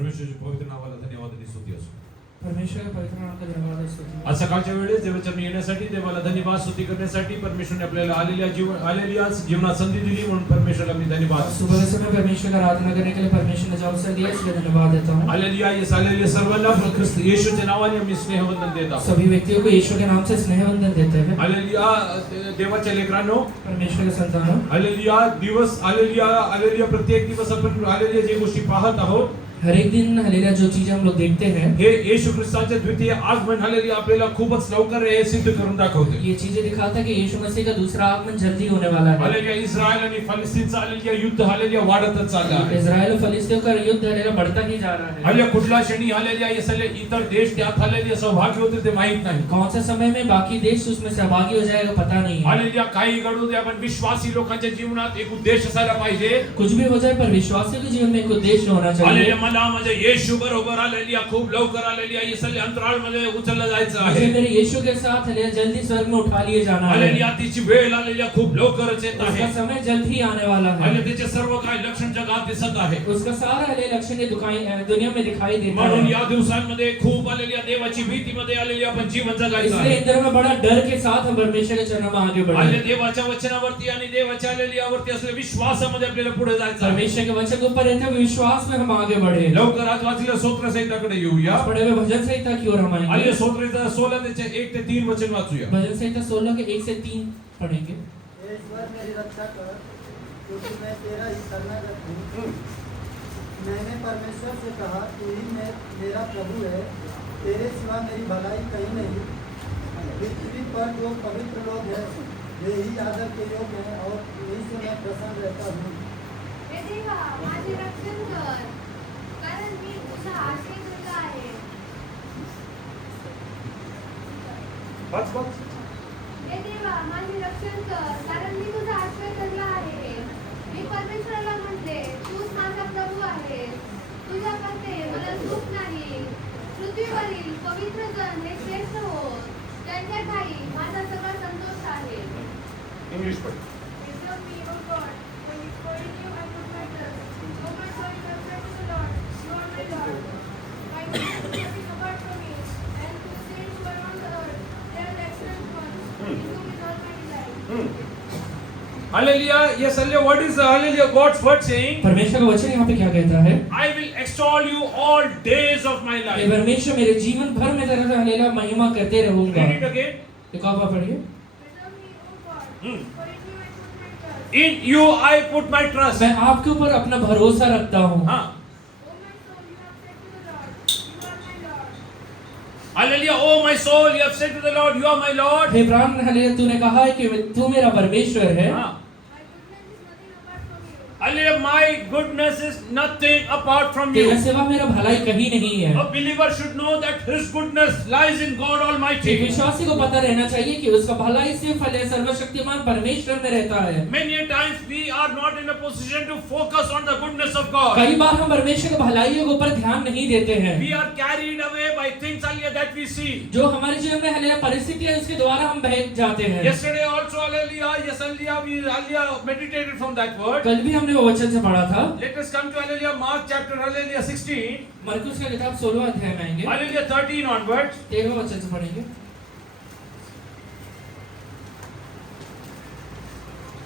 परमेश्वराच्या पवित्र नावाला धन्यवाद आणि स्तुती असो. परमेश्वर के पवित्र नाम का धन्यवाद और स्तुति। आज सकाळच्या वेळेस देवाच्या येण्यासाठी देवाला धन्यवाद स्तुती करण्यासाठी परमेश्वरने आपल्याला आलेली आज जीवनात संधी दिली म्हणून परमेश्वराला मी धन्यवाद. सुबह से मैं परमेश्वर का आराधना करने के लिए परमेश्वर ने जो अवसर दिया इसलिए धन्यवाद देता हूँ। हालेलुया. Yes hallelujah. सर्वांना ख्रिस्त येशूच्या नावाने मी स्नेहवंदन देत आहोत. सभी व्यक्तियों को यीशु के नाम से स्नेह वंदन देते हैं। हालेलुया. देवाच्या लेकरांनो, परमेश्वर के संतानों, हालेलुया. दिवस हालेलुया हालेलुया. प्रत्येक दिवस आपण हालेलुया जे गोष्टी पाहत आहोत, हर एक दिन हालेलुया जो चीजें हम लोग देखते हैं, हे येशू ख्रिस्ताचे द्वितीय आगमन हालेलुया आपल्याला खूपच लवकर हे सिद्ध करून दाखवते. ये चीजें दिखाता है कि यीशु मसीह का दूसरा आगमन जल्दी होने वाला है। हालेलुया. इस्रायल आणि फलस्तीनचं हालेलुया युद्ध हालेलुया वाढतच चाललं आहे. इस्राएल और फलिस्तियों का युद्ध हालेलुया बढ़ता ही जा रहा है। हालेलुया. कुठला क्षणी हालेलुया हे सगळे इतर देश त्यात हालेलुया सहभागी होतील ते माहित नाही. कौन से समय में बाकी देश उसमें सहभागी हो जाएगा पता नहीं है। हालेलुया. काही घडू दे, आपण विश्वासी लोकांच्या जीवनात एक उद्देश असायला पाहिजे. कुछ भी हो जाए पर विश्वासियों के जीवन में एक उद्देश्य होना चाहिए। हालेलुया. मला म्हणजे येशू बरोबर हालेलुया खूप लवकर हालेलुया हे सगळे अंतराळमध्ये उचललं जायचं मुझे आहे. मेरे यीशु के साथ हालेलुया जल्दी स्वर्ग में उठा लिए जाना है। हालेलुया. तिची वेळ हालेलुया खूप लवकरच येत आहे. उसका समय जल्द ही आने वाला है। हालेलुया. तिचे सर्व काही लक्षण जगात दिसत आहे. उसका सारा हालेलुया लक्षण ये दुनिया में दिखाई देता म्हणून है। या दिवसांमध्ये खूप हालेलुया देवाची भीतीमध्ये हालेलुया आपण जीवन जगायचं इसलिए आहे. इन दिनों में बड़ा डर के साथ हम परमेश्वर के चरणों में आगे बढ़े। हालेलुया. देवाच्या वचनावरती आणि देवाच्या हालेलुयावरती असलेल्या विश्वासामध्ये आपल्याला पुढे जायचं आहे. परमेश्वर के वचन के ऊपर रहते हुए विश्वास में हम आगे बढ़े। लवकर आज वाचलेल्या स्तोत्र संहिताकडे येऊया. पढ़े हुए भजन संहिता की ओर हम आएंगे। हालेलुया. स्तोत्र संहिता 16 ते 1 ते 3 वचन वाचूया. भजन संहिता 16 के 1 से 3 पढ़ेंगे। हे ईश्वर मेरी रक्षा कर, क्योंकि मैं तेरा ही शरणागत हूँ। मैंने परमेश्वर से कहा, तू ही मेरा प्रभु है, तेरे सिवा मेरी भलाई कहीं नहीं। पृथ्वी पर जो पवित्र लोग हैं वे ही आदर के योग्य हैं और उन्हीं से मैं प्रसन्न रहता हूँ। हे देवा माझे रक्षण कर, कारण मी तुझा आश्रय धरला आहे. हे देवा माझे रक्षण कर, कारण मी तुझा आश्रय धरला आहे. मी परमेश्वराला म्हटले, तूच माझा प्रभू आहे. तुझ्या करते मला चूक नाही. पृथ्वीवरील पवित्र जन हे श्रेष्ठ हो, त्यांच्या ठाई माझा सगळा संतोष आहे. इंग्लिश पढ़. Preserve me, O God, for in you I put my trust. O my soul, you have said to the Lord, you are my Lord. My goodness is nothing apart from me, and to saints who are on the earth, they are the excellent ones. In whom is all my delight. Hallelujah. Yes, hallelujah. What is hallelujah God's word saying? परमेश्वर का वचन यहाँ पे क्या कहता है? I will extol you all days of my ये life. परमेश्वर मेरे जीवन भर में तेरा हालेलुया महिमा करते रहूंगा। Read it again. एक और बार पढ़िए। Preserve me, O God, for in you I put my trust. In you I put my trust. मैं आपके ऊपर अपना भरोसा रखता हूँ। हाँ. O my soul, you have said to the Lord, you are my Lord. Hallelujah. Oh my soul, you have said to the Lord, you are my Lord. हे प्राण hallelujah तूने कहा है कि तू मेरा परमेश्वर है। हाँ. My goodness is nothing apart from you. Hallelujah. My goodness is nothing apart from you. तेरा सिवा मेरा भलाई कहीं नहीं है। A believer should know that his goodness lies in God एक Almighty. विश्वासी को पता रहना चाहिए कि उसका भलाई सिर्फ सर्वशक्तिमान परमेश्वर में रहता है। Many a times we are not in a position to focus on the goodness of God. कई बार हम परमेश्वर की भलाइयों के ऊपर ध्यान नहीं देते हैं। We are carried away by things hallelujah that we see. जो हमारे जीवन में हालेलुया परिस्थितियां उसके द्वारा हम बह जाते हैं। Yesterday also hallelujah, yes hallelujah, we hallelujah meditated from that word. कल भी हमने वो वचन से पढ़ा था। Let us come to hallelujah Mark chapter hallelujah 16. मरकुस का किताब 16वां अध्याय में आएंगे। Hallelujah 13 onwards. 13वां वचन से पढ़ेंगे।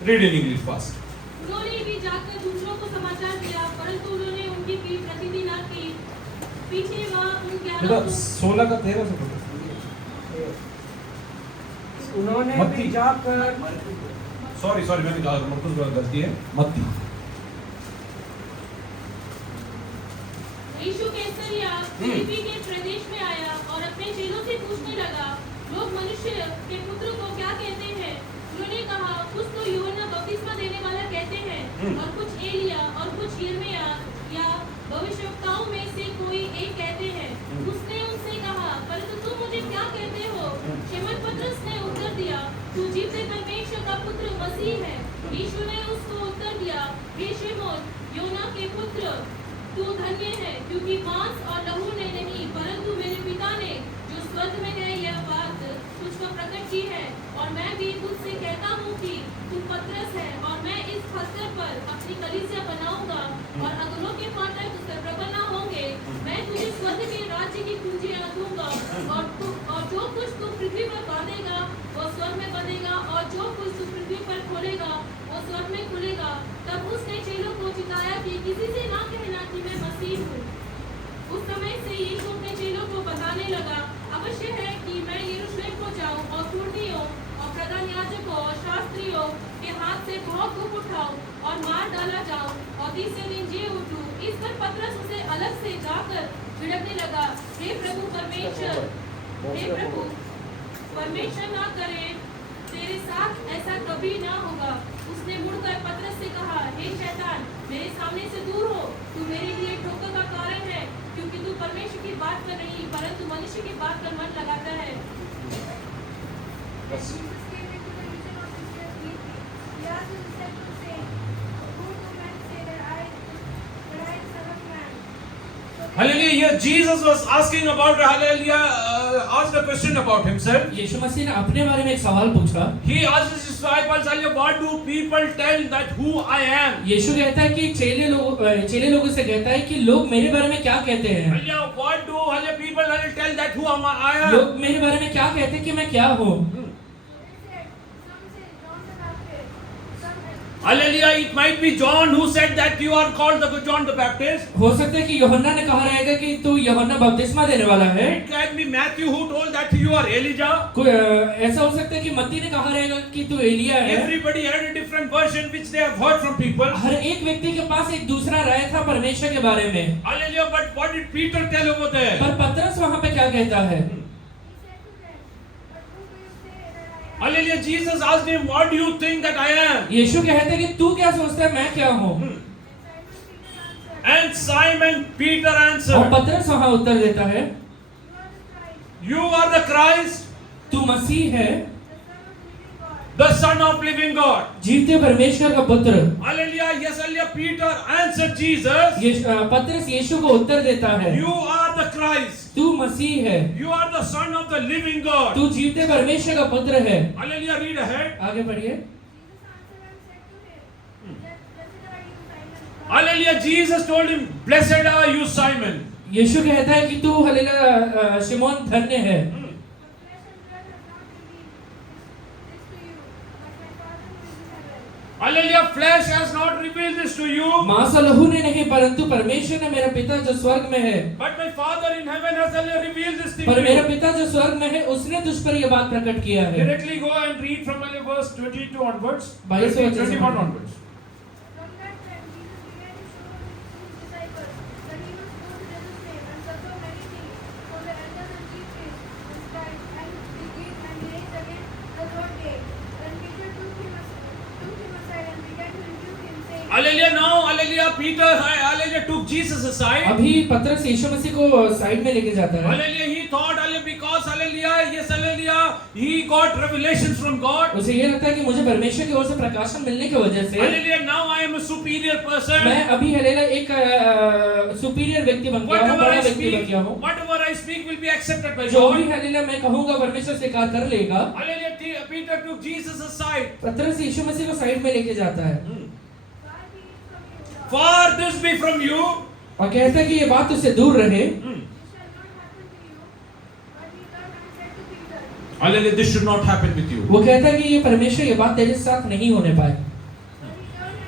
Read in English fast. उन्होंने भी जाकर दूसरों को समाचार दिया, परंतु उन्होंने उनकी प्रतिति न की। पीछे वह उन बेटा ग्यारह 16 का 13 से पढ़ो. उन्होंने मत्ती. भी जाकर सॉरी मैंने कहा मरकुस का गलती है. मत्ती. यीशु कैसरिया फिलिप्पी के प्रदेश में आया और अपने चेलों से पूछने लगा, लोग मनुष्य के पुत्र को क्या कहते हैं? उन्होंने कहा, कुछ तो यूहन्ना बपतिस्मा देने वाला कहते हैं, और कुछ एलिया और कुछ यिर्मयाह या भविष्यवक्ताओं में से कोई एक कहते हैं। उसने उनसे कहा, परंतु तुम मुझे क्या कहते हो? शिमोन पतरस ने उत्तर दिया, तू जीवते परमेश्वर का पुत्र मसीह है। यीशु ने उसको उत्तर दिया, हे शिमोन, योना के पुत्र, तू धन्य है, क्योंकि मांस और लहू ने नहीं, परंतु मेरे पिता ने जो स्वर्ग में है यह बात तुझको प्रकट की है। और मैं भी तुझसे कहता हूँ कि तू पतरस है, और मैं इस पत्थर पर अपनी कलीसिया बनाऊंगा, और अधरों के फाटक उस पर प्रबल न होंगे। खोलेगा और स्वर्ग में खुलेगा। तब उसने चेलों को चिताया कि किसी से ना कहना कि मैं मसीह हूँ। उस समय से यीशु अपने चेलों को बताने लगा, अवश्य है कि मैं यरूशलेम को जाऊं और कुर्दियों और प्रधान याजकों और शास्त्रियों के हाथ से बहुत दुख उठाऊं और मार डाला जाऊं और तीसरे दिन जी उठूं। इस पर पतरस उसे अलग से जाकर झिड़कने लगा, हे प्रभु परमेश्वर ना करे, तेरे साथ ऐसा कभी ना होगा। उसने मुड़कर पतरस से कहा, हे शैतान, मेरे सामने से दूर हो, तू मेरे लिए ठोकर का कारण है, क्योंकि तू परमेश्वर की बात पर नहीं परंतु मनुष्य की बात पर मन लगाता है। Jesus came into the region of Israel deeply. He asked his disciples, saying, who do men say that I am Son of Man? So they Hallelujah. Here Jesus was asking about, hallelujah, asked a question about himself. यीशु मसीह ने अपने बारे में एक सवाल पूछा। He asked his disciples, hallelujah, what do people tell that who I am? यीशु कहता है कि चेले लोगों से कहता है कि लोग मेरे बारे में क्या कहते हैं। Hallelujah, what do hallelujah, people hallelujah, tell that who am I am? लोग मेरे बारे में क्या कहते हैं कि मैं क्या हूँ। said, some say John the Baptist, some Hallelujah, it might be John who said that you are called the John the Baptist. हो सकता है कि यूहन्ना ने कहा रहेगा कि तू यूहन्ना बपतिस्मा देने वाला है। It can be Matthew who told that you are Elijah. कोई ऐसा हो सकता है कि मत्ती ने कहा रहेगा कि तू एलिया है। Everybody had a different version which they have heard from people. हर एक व्यक्ति के पास एक दूसरा राय था परमेश्वर के बारे में। Hallelujah, but what did Peter tell over there? पर पतरस वहाँ पे क्या कहता है? he said to them, but who do you say that I am? Hallelujah, Jesus asked him, what do you think that I am? यीशु कहते हैं कि तू क्या सोचता है मैं क्या हूँ? And Simon Peter answered, And Simon Peter और answered, पतरस वहाँ उत्तर देता है, you are the Christ, you are the Christ, तू मसीह है, the Son of living God. the Son of living God. जीवते परमेश्वर का पुत्र। Hallelujah, yes, hallelujah. Peter answered Jesus, पतरस यीशु को उत्तर देता है, you are the Christ. तू मसीह है, You are the Son of the living God. तू जीवते परमेश्वर का पुत्र है। Hallelujah, read ahead. आगे बढ़िए। Jesus answered and said to him, blessed are you, Simon. Hallelujah, Jesus told him, blessed are you, Simon. यीशु कहता है कि तू हालेलुया शिमोन धन्य है। Flesh and blood have not revealed this to you, but my Father who is in heaven. Hallelujah, flesh has not revealed this to you, मांस और लहू ने नहीं परंतु परमेश्वर ने मेरा पिता जो स्वर्ग में है। but my Father in heaven has hallelujah, revealed this thing पर to मेरा you. पिता जो स्वर्ग में है उसने तुझ पर यह बात प्रकट किया है। Directly go and read from verse 22 onwards, 22 21 onwards. From that time, Jesus began to show his disciples that he must go to Jerusalem and suffer many things from the elders and chief priests and scribes, and be raised again the third day. Then Peter took him aside and began to rebuke him, saying, Hallelujah, now hallelujah, Peter hallelujah took Jesus aside. अभी पतरस यीशु मसीह को side में लेके जाता है। Hallelujah, he thought hallelujah, because hallelujah, yes hallelujah, he got revelations from God. उसे ये लगता है कि मुझे परमेश्वर की ओर से प्रकाशन मिलने की वजह से Hallelujah, now I am a superior person. मैं अभी हालेलुया एक सुपीरियर व्यक्ति बन गया हूँ, बड़ा व्यक्ति बन गया हूँ। whatever I speak will be accepted by जो भी God. हालेलुया मैं कहूँगा परमेश्वर स्वीकार कर लेगा। Hallelujah, Peter took Jesus aside. पतरस यीशु मसीह को साइड में लेके जाता है Far be it from you, Lord. Far this be from you. और कहता है कि ये बात उससे दूर रहे। This shall not happen to you. But he turned and said to Peter, Hallelujah, this should not happen with you. वो कहता है कि ये परमेश्वर ये बात तेरे साथ नहीं होने पाए। but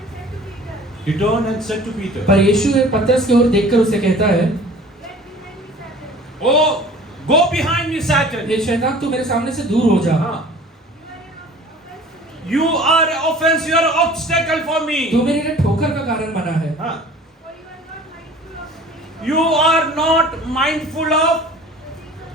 he turned and said to Peter, He turned and said to Peter, पर यीशु पतरस की ओर देखकर उसे कहता है, get behind me, Satan. oh, go behind me, Satan. ये शैतान तू मेरे सामने से दूर हो जा। हाँ. You are an offense to me. You are an offense, you are an obstacle for me. तू मेरे लिए ठोकर का कारण बना है। हाँ. For you are not mindful of You are not mindful of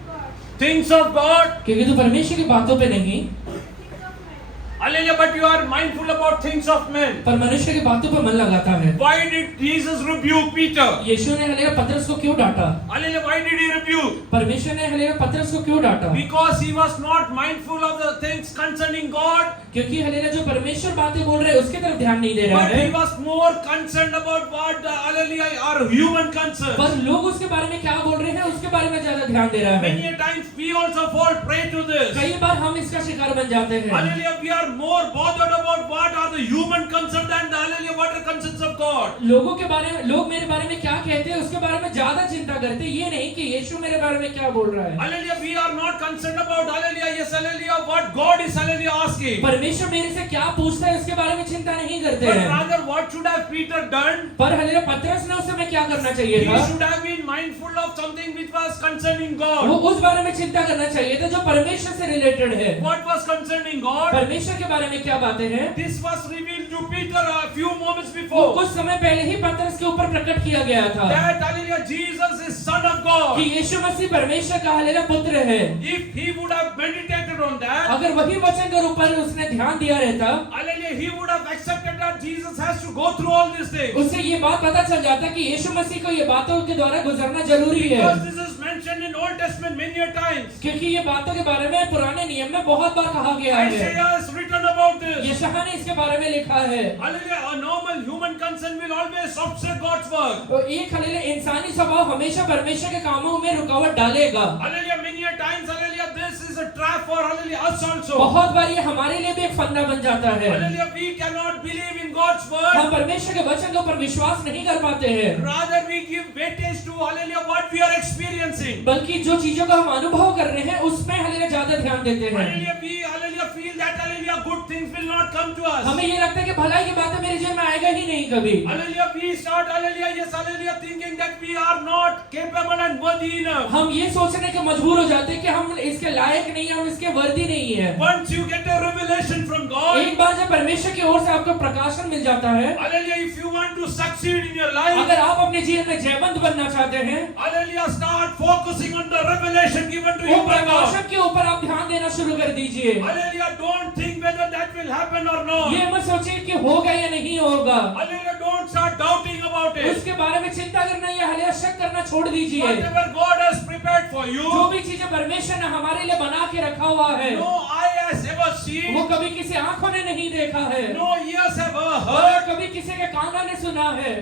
the things of God, things of God. क्योंकि तू परमेश्वर की बातों पे नहीं the things of men. Hallelujah, but you are mindful about things of men. पर मनुष्य की बातों पे मन लगाता है। Why did Jesus rebuke Peter? यीशु ने हालेलुया पतरस को क्यों डांटा? Hallelujah, why did he rebuke? परमेश्वर ने हालेलुया पतरस को क्यों डांटा? Because he was not mindful of the things concerning God, क्योंकि हालेलुया जो परमेश्वर बातें बोल रहे हैं उसके तरफ ध्यान नहीं दे रहा but है। he was more concerned about what hallelujah our human concern. बस लोग उसके बारे में क्या बोल रहे हैं उसके बारे में ज्यादा ध्यान दे रहा है। Many a times we also fall prey to this. कई बार हम इसका शिकार बन जाते हैं। Hallelujah, we are more bothered about what are the human concerns than hallelujah, what are concerns of God. लोगों के बारे में, लोग मेरे बारे में क्या कहते हैं उसके बारे में ज्यादा चिंता करते हैं, ये नहीं कि यीशु मेरे बारे में क्या बोल रहा है। Hallelujah, we are not concerned about hallelujah, yes, hallelujah, what God is hallelujah asking. परमेश्वर मेरे से क्या पूछता है उसके बारे में चिंता नहीं करते But हैं। rather, what should have Peter done? पर हल्लेलुया पतरस ने उस समय क्या करना चाहिए He था? should have been mindful of something which was concerning वो God. उस बारे में चिंता करना चाहिए था जो परमेश्वर से रिलेटेड है। What was concerning God? परमेश्वर के बारे में क्या बातें हैं? This was revealed to Peter a few moments वो before. कुछ समय पहले ही पतरस के ऊपर प्रकट किया गया था That hallelujah, Jesus is Son of God. कि यीशु मसीह परमेश्वर का हल्लेलुया पुत्र है। If he would have meditated on that, अगर वही वचन के ऊपर उसने ध्यान दिया रहता, hallelujah, he would have accepted that Jesus has to go through all these things. उससे ये बात पता चल जाता कि यीशु मसीह को ये बातों के द्वारा गुजरना जरूरी है। Because this is mentioned in Old Testament many a times. क्योंकि ये बातों के बारे में पुराने नियम में बहुत बार कहा गया है। Isaiah has written about this. यशायाह ने इसके बारे में लिखा है। Hallelujah, a normal human concern will always obstruct God's work. तो एक हल्लेलुया इंसानी स्वभाव हमेशा परमेश्वर के कामों में रुकावट डालेगा। Hallelujah, many a times, hallelujah, this is a trap for hallelujah us also. बहुत बार ये हमारे लिए भी एक फंदा बन जाता है। Hallelujah, we cannot believe in God's word. हम परमेश्वर के वचन के ऊपर विश्वास नहीं कर पाते हैं, Rather, we give weightage to hallelujah what we are experiencing. बल्कि जो चीजों का हम अनुभव कर रहे हैं उसमें हल्लेलुया ज्यादा ध्यान देते हैं। Hallelujah, we hallelujah feel that hallelujah good things will not come to us. हमें ये लगता है कि भलाई की बातें मेरे जीवन में आएगा ही नहीं कभी। Hallelujah, we start hallelujah, yes, hallelujah, thinking that we are not capable and worthy enough. हम ये सोचने के मजबूर हो जाते हैं कि हम इसके लायक नहीं, हम इसके वर्दी नहीं है। Once you get a revelation from God, एक बार जब परमेश्वर की ओर से आपको प्रकाशन मिल जाता है, hallelujah, if you want to succeed in your life, अगर आप अपने जीवन में जयवंत बनना चाहते हैं, hallelujah, start focusing on the revelation given to वो you by God. प्रकाशन के ऊपर आप ध्यान देना शुरू कर दीजिए। Hallelujah, don't think whether that will happen or not. ये मत सोचिए कि होगा या नहीं होगा, Hallelujah, don't start doubting about it. उसके बारे में चिंता करना या हल्लेलुया शक करना छोड़ दीजिए। Whatever God has prepared for जो you, भी चीजें परमेश्वर ने हमारे लिए बना के रखा हुआ है, no eye has ever seen, वो कभी किसी आंखों ने नहीं देखा है, no ears have ever और heard, कभी किसी के कानों ने सुना है,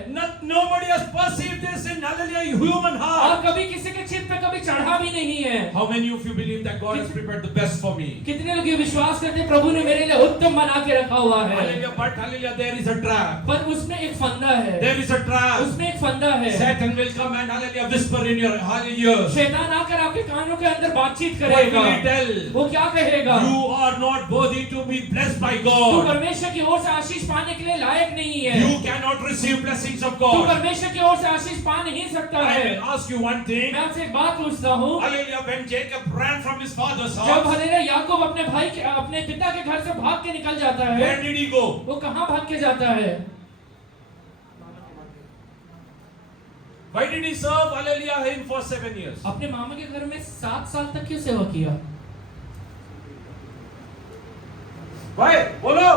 nobody has perceived this in hallelujah human और heart. कभी किसी के चित्त पे कभी चढ़ा भी नहीं है। How many of you believe that God has prepared the best for me? कितने लोग ये विश्वास करते हैं प्रभु ने मेरे लिए उत्तम बना के रखा हुआ है, Hallelujah, but hallelujah, there is a trap. पर उसमें एक फंदा है, There is a trap. उसमें एक फंदा है। Satan will come and hallelujah whisper in your hallelujah. शैतान आकर आपके कानों के अंदर बातचीत What करेगा। will he tell? वो क्या कहेगा? You are not worthy to be blessed by तू God. परमेश्वर की ओर से आशीष पाने के लिए लायक नहीं है। You cannot receive blessings of तू God. परमेश्वर की ओर से आशीष पा नहीं सकता I है। will ask you one thing. मैं आपसे एक बात पूछता हूँ, Hallelujah, when Jacob ran from his father's जब house, हल्लेलुया याकूब अपने भाई के, अपने पिता के घर से भाग के निकल जाता है, where did he go? वो कहाँ भाग के जाता है? Why did he serve hallelujah him for 7 years? अपने मामा के घर में 7 साल तक क्यों सेवा किया? Why? बोलो.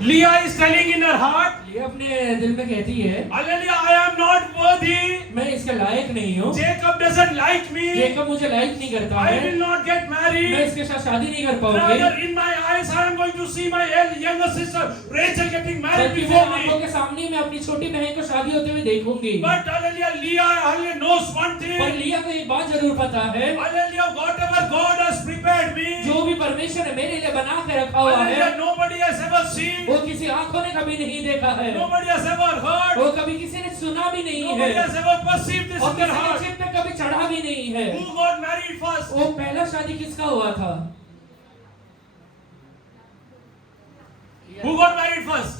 Leah is telling in her heart, ये अपने दिल में कहती है, hallelujah, I am not worthy. मैं इसके लायक नहीं हूँ, Jacob doesn't like me. Jacob मुझे लायक नहीं करता I है, will not get मैं married. इसके साथ शादी नहीं कर पाऊंगी, Rather, in my eyes, I am going to see my younger sister Rachel getting married बल्कि मैं before आंखों me. के सामने मैं अपनी छोटी बहन को शादी होते हुए देखूंगी। But hallelujah, Leah hallelujah knows one पर thing. लिया को एक बात जरूर पता है, Hallelujah, whatever God has prepared me, जो भी परमेश्वर ने मेरे लिए बना के रखा हुआ है, hallelujah, nobody has ever seen, वो किसी आंखों ने कभी नहीं देखा है, nobody has ever heard, वो कभी किसी ने सुना भी नहीं nobody है, has ever perceived this और in their किसी के heart. चित्त पे कभी चढ़ा भी नहीं है। Who got married first? वो पहला शादी किसका हुआ था? Who got married first?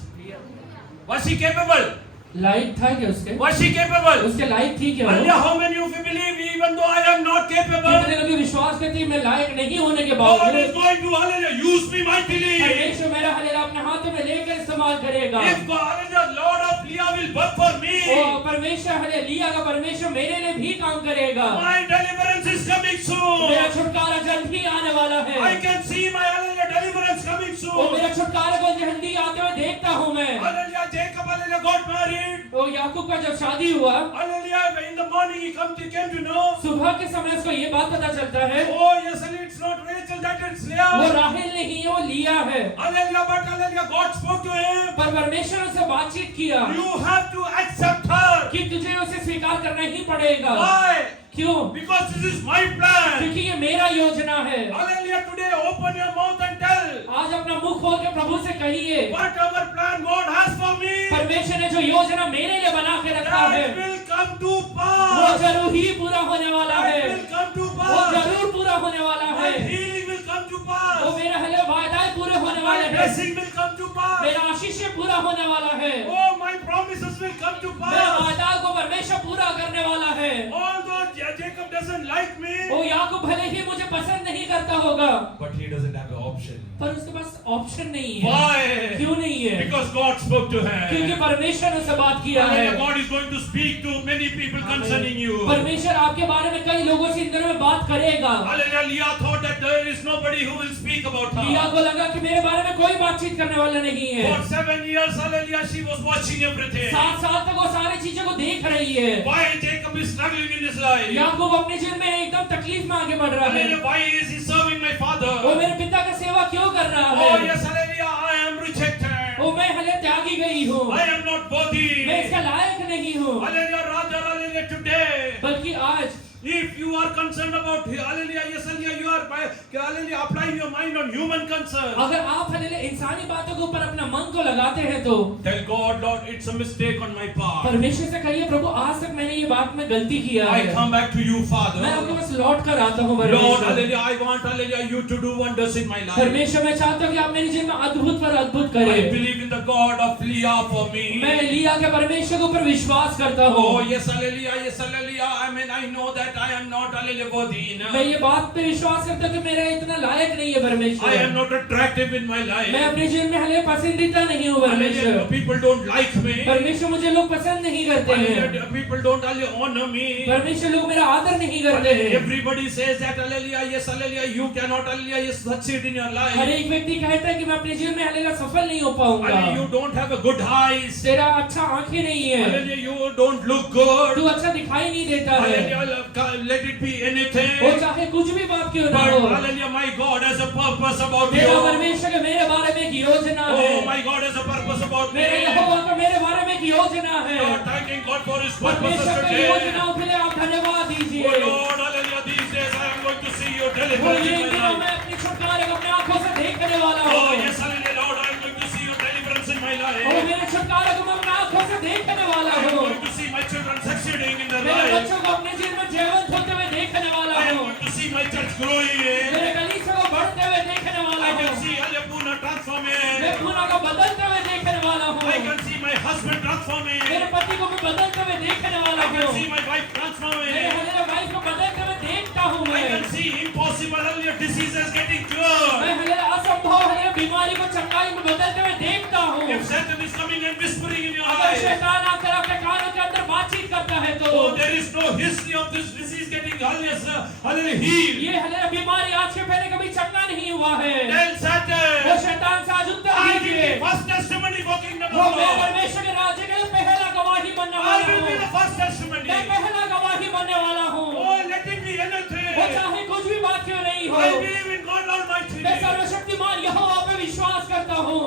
Was she capable? लायक था क्या उसके? Was she capable? उसके लायक थी क्या वो? Hallelujah, how many of you believe even though I am not capable, कितने लोग ये विश्वास करते हैं मैं लायक नहीं होने के God बावजूद is going to hallelujah use me mightily. परमेश्वर मेरा हल्लेलुया अपने हाथों में लेकर इस्तेमाल करेगा। If God, hallelujah, Lord of Leah will work for me, ओ परमेश्वर हल्लेलुया का परमेश्वर मेरे लिए भी काम करेगा। my deliverance is coming soon. मेरा छुटकारा जल्द ही आने वाला है। I can see my hallelujah deliverance coming O soon. मेरा छुटकारा को जल्दी आते हुए देखता हूँ मैं। Hallelujah, Jacob hallelujah got married. ओ याकूब का जब शादी हुआ, Hallelujah, in the morning he came to know. सुबह के समय उसको ये बात पता चलता है, Oh yes, and it's not Rachel, that is it's वो Leah. राहेल नहीं है, वो लिया है। Hallelujah, but hallelujah, God spoke to him. पर परमेश्वर उससे बातचीत किया You have to accept her. कि तुझे उसे स्वीकार करना ही पड़ेगा। Why? क्यों? Because this is my plan. क्योंकि ये मेरा योजना है। Hallelujah, today open your mouth and tell. आज अपना मुख खोल के प्रभु से कहिए, Whatever plan God has for me, परमेश्वर ने जो योजना मेरे लिए बना के रखा है that will come to वो pass. जरूर ही पूरा होने वाला That है। will come to वो pass. जरूर पूरा होने वाला My है। healing will come to वो pass. मेरे हले वायदाएं पूरे होने वाले My हैं। blessing will come to pass. मेरा आशीष पूरा होने वाला है। Oh, my promises will come to मेरे pass. वायदा को परमेश्वर पूरा करने वाला है। Although Jacob doesn't like me, वो याकूब भले ही मुझे पसंद नहीं करता होगा, but he doesn't have an option. पर उसके पास ऑप्शन नहीं है। Why? क्यों नहीं है? Because God spoke to क्योंकि him. परमेश्वर ने उससे बात किया है। Hallelujah, God is going to speak to many people concerning you. परमेश्वर आपके बारे में कई लोगों से इन दिनों में बात करेगा। Hallelujah, Leah thought that there is nobody who will speak about लिया her. को लगा कि मेरे बारे में कोई बातचीत करने वाला नहीं है। For 7 years, hallelujah, she was watching everything. 7 साल तक वो सारी चीजों को देख रही है। Why Jacob is struggling in his life? याकूब अपने जीवन में एकदम तकलीफ में आगे बढ़ रहा है। Hallelujah, why is he serving my वो father? मेरे पिता का सेवा क्यों कर रहा Oh है? yes, hallelujah, I am rejected. वो मैं हले त्यागी गई हूँ, I am not worthy. मैं इसका लायक नहीं हूँ। Hallelujah, rather, hallelujah, today. बल्कि आज If you are concerned about hallelujah, yes, hallelujah, you are hallelujah, applying your mind on human concern. अगर आप हले इंसानी बातों के ऊपर अपना मन को लगाते हैं तो Tell God, Lord, it's a mistake on my part. परमेश्वर से कहिए, प्रभु आज तक मैंने ये बात में गलती किया I है। come back to you, मैं आपके Father. पास लौट कर आता हूँ Lord, परमेश्वर। hallelujah, I want, hallelujah, you to do wonders in my life. परमेश्वर मैं चाहता हूँ कि आप मेरे जीवन में अद्भुत पर अद्भुत I करें। believe in the God of Leah for me. मैं लिया के परमेश्वर के ऊपर विश्वास करता हूँ। Oh yes, hallelujah, yes, hallelujah. I mean, I know that I am not hallelujah worthy. मैं ये बात पे विश्वास करता हूँ कि मेरा इतना लायक नहीं है परमेश्वर। I am not attractive in my life. मैं अपने जीवन में हले पसंदीदा नहीं हूँ Hallelujah, परमेश्वर। people don't like me. परमेश्वर मुझे लोग पसंद नहीं करते हैं। Hallelujah, people don't hallelujah honor me. परमेश्वर लोग मेरा आदर नहीं करते हैं। Everybody says that hallelujah, yes, hallelujah, you cannot hallelujah, yes, succeed in your her life. एक व्यक्ति कहता है कि मैं अपने जीवन में हले सफल नहीं हो पाऊंगा। Hallelujah, you don't have a good eyes. तेरा अच्छा आंखें नहीं है, Hallelujah, you don't look good. तू अच्छा दिखाई नहीं देता है। Hallelujah, let it be anything. वो चाहे कुछ भी बात क्यों ना But हो, hallelujah, my God has a purpose about मेरा you. परमेश्वर के मेरे बारे में एक योजना है। Oh, my God has a purpose about me. मेरे यहोवा का मेरे बारे में एक योजना है। You are thanking God for His purposes परमेश्वर की today. योजनाओं के लिए आप धन्यवाद Oh दीजिए। Lord, hallelujah, these days I am going to see your वो deliverance ये in my दिनों life. में अपनी छुटकारे को अपनी आंखों से देखने वाला Oh हूँ। yes, hallelujah, Lord, I am going to see your deliverance in my वो life. मेरे छुटकारे को मैं अपनी आंखों से देखने वाला I am हूँ। going to see my children succeeding in their मेरे life. बच्चों को अपने जीवन में जीवंत होते हुए देखने वाला I am हूँ। going to see my church growing. मेरे कलीसिया को बढ़ते हुए देखने वाला I can हूँ। see Hallelujah transforming. मैं पुनः को बदलते हुए देखने वाला हूँ। I can see my husband transforming. मेरे पति को मैं बदलते हुए देखने वाला I can हूँ। see my wife मेरे transforming. हमारे वाइफ को बदलते हुए देखता हूँ I मैं। can see impossible hallelujah diseases getting cured. मैं हमारे असंभव हमारे बीमारी को चंगाई में बदलते हुए देखता हूँ। If Satan is coming and whispering in your अगर life, शैतान आकर आपके कानों के अंदर बातचीत करता है तो oh, there is no history of this disease getting hallelujah healed. ये हमारे बीमारी आज के पहले कभी चंगा नहीं हुआ है। Tell वो Satan, शैतान से आज उत्तर I will दीजिए। be first testimony for kingdom वो of मैं God. परमेश्वर के राज्य के लिए पहला गवाही बनने I वाला will be हूँ। the first testimony. मैं पहला गवाही बनने वाला हूँ। Oh, let it be वो anything. चाहे कुछ भी बात क्यों नहीं हो, I believe in God Almighty. मैं सर्वशक्तिमान यहोवा पे विश्वास करता हूँ।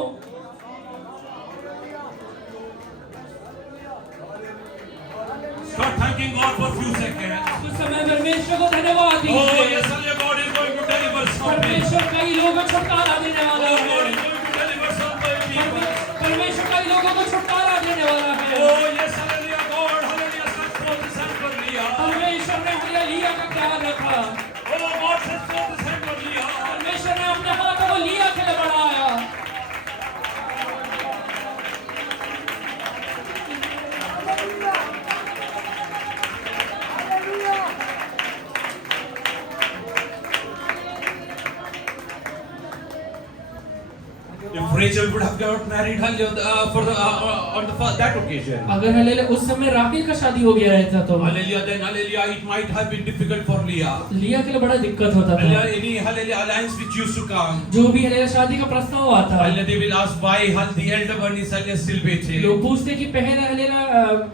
Start thanking God for a few seconds. कुछ समय परमेश्वर को धन्यवाद Oh, दीजिए। yes, hallelujah, God is going to deliver some people. परमेश्वर कई लोगों को छुटकारा देने वाला Oh, God is है। going to deliver some people. परमेश्वर कई लोगों को छुटकारा देने वाला है। Oh, yes, hallelujah, God, hallelujah, stretch forth His hand for Leah. परमेश्वर ने हालेलुया का ख्याल रखा। Oh, God, stretch forth His hand for Leah. परमेश्वर ने अपने हाथों को लिया के लिए बढ़ाया। Rachel would have got married on that occasion. अगर हालेलुया उस समय राहेल का शादी हो गया रहता तो Hallelujah. Then hallelujah, it might have been difficult for Leah. लिया के लिए बड़ा दिक्कत होता था। Hallelujah, any hallelujah alliance which used to come. जो भी हालेलुया शादी का प्रस्ताव आता Hallelujah, they will ask why the elder one is hallelujah still waiting. लोग पूछते कि पहले हालेलुया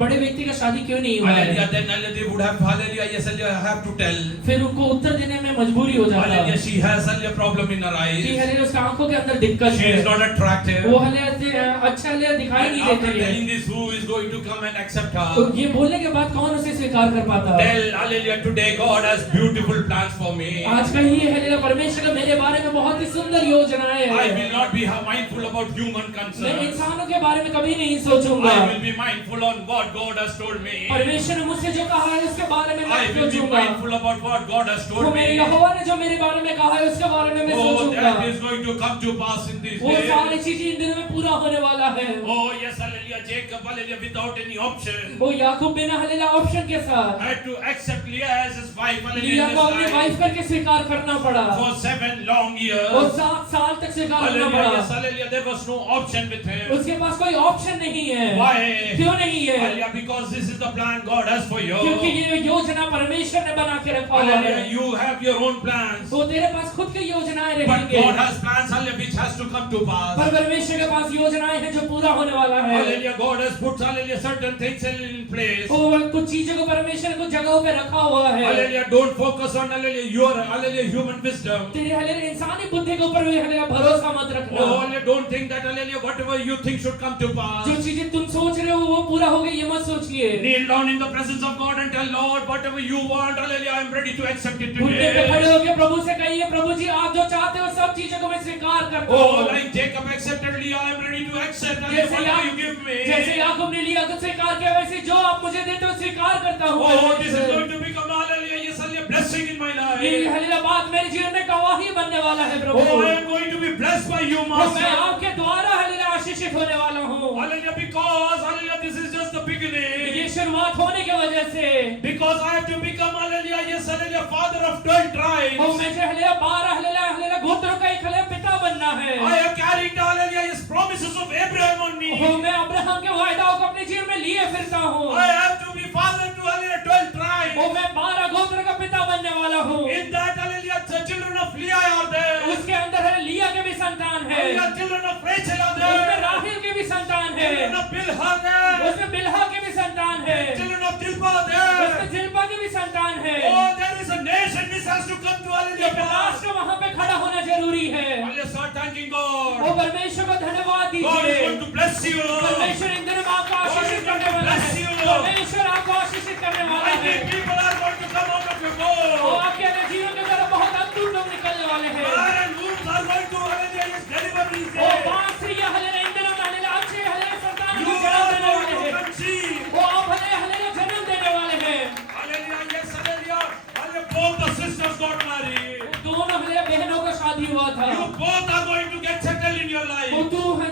बड़े व्यक्ति का शादी क्यों नहीं हुआ Hallelujah, है। then hallelujah they would have hallelujah yes hallelujah have to tell. फिर उनको उत्तर देने में मजबूरी हो जाता Hallelujah, है she has hallelujah problem in her कि eyes. हालेलुया उसकी आंखों के अंदर दिक्कत She है, is not attractive. वो हालेलुया अच्छा हालेलुया दिखाई And नहीं after देती है। telling this, who is going to come and accept तो her? ये बोलने के बाद कौन उसे स्वीकार कर पाता है? Tell hallelujah today God has beautiful plans for me. आज का ये हालेलुया परमेश्वर का मेरे बारे में बहुत ही सुंदर योजनाएं I हैं। will not be mindful about human मैं concerns. इंसानों के बारे में कभी नहीं सोचूंगा। I will be mindful on what God has told me. परमेश्वर ने मुझसे जो कहा है उसके बारे में I मैं will be सोचूंगा। mindful about what God has वो told मेरे me. यहोवा ने जो मेरे बारे में कहा है उसके बारे में मैं Oh, सोचूंगा। that is going to come to pass in this वो सारी day. चीजें इन दिनों में पूरा होने वाला है। Oh, yes, hallelujah. Jacob, hallelujah, without any option, वो याकूब बिना हालेलुया ऑप्शन के साथ had to accept Leah as his wife, लिया hallelujah, को अपनी in his वाइफ life करके स्वीकार करना पड़ा। for 7 long वो years. 7 साल तक स्वीकार करना Hallelujah, पड़ा। yes, hallelujah. There was no option with him. उसके पास कोई ऑप्शन नहीं है। Why? क्यों नहीं है? Hallelujah, because this is the plan God has for you. क्योंकि ये योजना परमेश्वर ने बना के रखा हुआ Hallelujah, है। you have your own plans. तो तेरे पास खुद की योजनाएं But रहेंगे, God has plans, hallelujah, which has to come to pass. पर परमेश्वर के पास योजनाएं हैं जो पूरा होने वाला है। Hallelujah, God has put, hallelujah, certain things in place. और कुछ चीजों को परमेश्वर ने कुछ जगहों पे रखा हुआ है। Hallelujah, don't focus on, hallelujah, your, hallelujah, human wisdom. तेरे हालेलुया इंसानी बुद्धि के ऊपर भी हालेलुया भरोसा मत रखना। Oh, hallelujah, don't think that, hallelujah, whatever you think should come to pass. जो चीजें तुम सोच रहे हो वो पूरा हो गई ये मत सोचिए। Kneel down in the presence of God and tell Lord, whatever you want, hallelujah, I am ready to accept it घुटने पे खड़े today. होकर प्रभु से कहिए, प्रभु जी आप जो चाहते हो सब चीजों को मैं स्वीकार करता Oh, हूँ। like Jacob accepted Leah, I am ready to accept, hallelujah, जैसे whatever you give जैसे me. याकूब ने लिया तो स्वीकार किया, वैसे जो आप मुझे देते हो स्वीकार करता हूँ। Oh, this is going to become, hallelujah, yes, hallelujah, blessing in my ये life. हालेलुया बात मेरे जीवन में गवाही बनने वाला है प्रभु। Oh, I am going to be blessed by you, तो मैं Master. आपके द्वारा हालेलुया आशीषित होने वाला हूँ। Hallelujah, because, hallelujah, this is just the ये beginning. शुरुआत होने की वजह से Because I have to become, hallelujah, yes, hallelujah, father of 12 tribes. और मुझे हालेलुया 12 हालेलुया गोत्रों का एक हालेलुया पिता बनना है। I have carried, hallelujah, his promises of Abraham on me. और मैं अब्राहम के वायदाओं को अपने जीवन में लिए फिरता हूँ। I have to be father to, hallelujah, 12 tribes. और मैं 12 गोत्र का पिता बनने वाला हूँ। In that, hallelujah, the children of Leah are there. उसके अंदर है लिया के भी संतान है, Hallelujah, children of Rachel are उसमें there. राहेल के भी संतान है, Children of Bilhah there. उसमें बिल्हा के भी संतान है, Children of Zilpah there. उसमें जिल्पा के भी संतान है। Oh, there is a nation which has to come to, hallelujah, एक pass. राष्ट्र वहाँ पे खड़ा होना जरूरी है। Hallelujah, start thanking वो God. परमेश्वर को धन्यवाद God is दीजिए। going to bless you. परमेश्वर इन दिनों में आपको आशीषित करने वाला है। परमेश्वर आपको आशीषित करने वाला I है। think people are going to come out of your और boat. आपके अंदर जीवन के तरफ बहुत अद्भुत लोग निकलने वाले हैं। And wombs are going to, hallelujah, yes, deliver these और days. पांच से ये हालेलुया इन दिनों में हालेलुया अच्छे हालेलुया संतान You को जन्म are देने going वाले to हैं। conceive. वो आप हालेलुया जन्म देने वाले हैं। Hallelujah, yes, hallelujah. Hallelujah, both the sisters got married. दोनों हालेलुया बहनों का शादी हुआ था। You both are going to get settled in your वो life.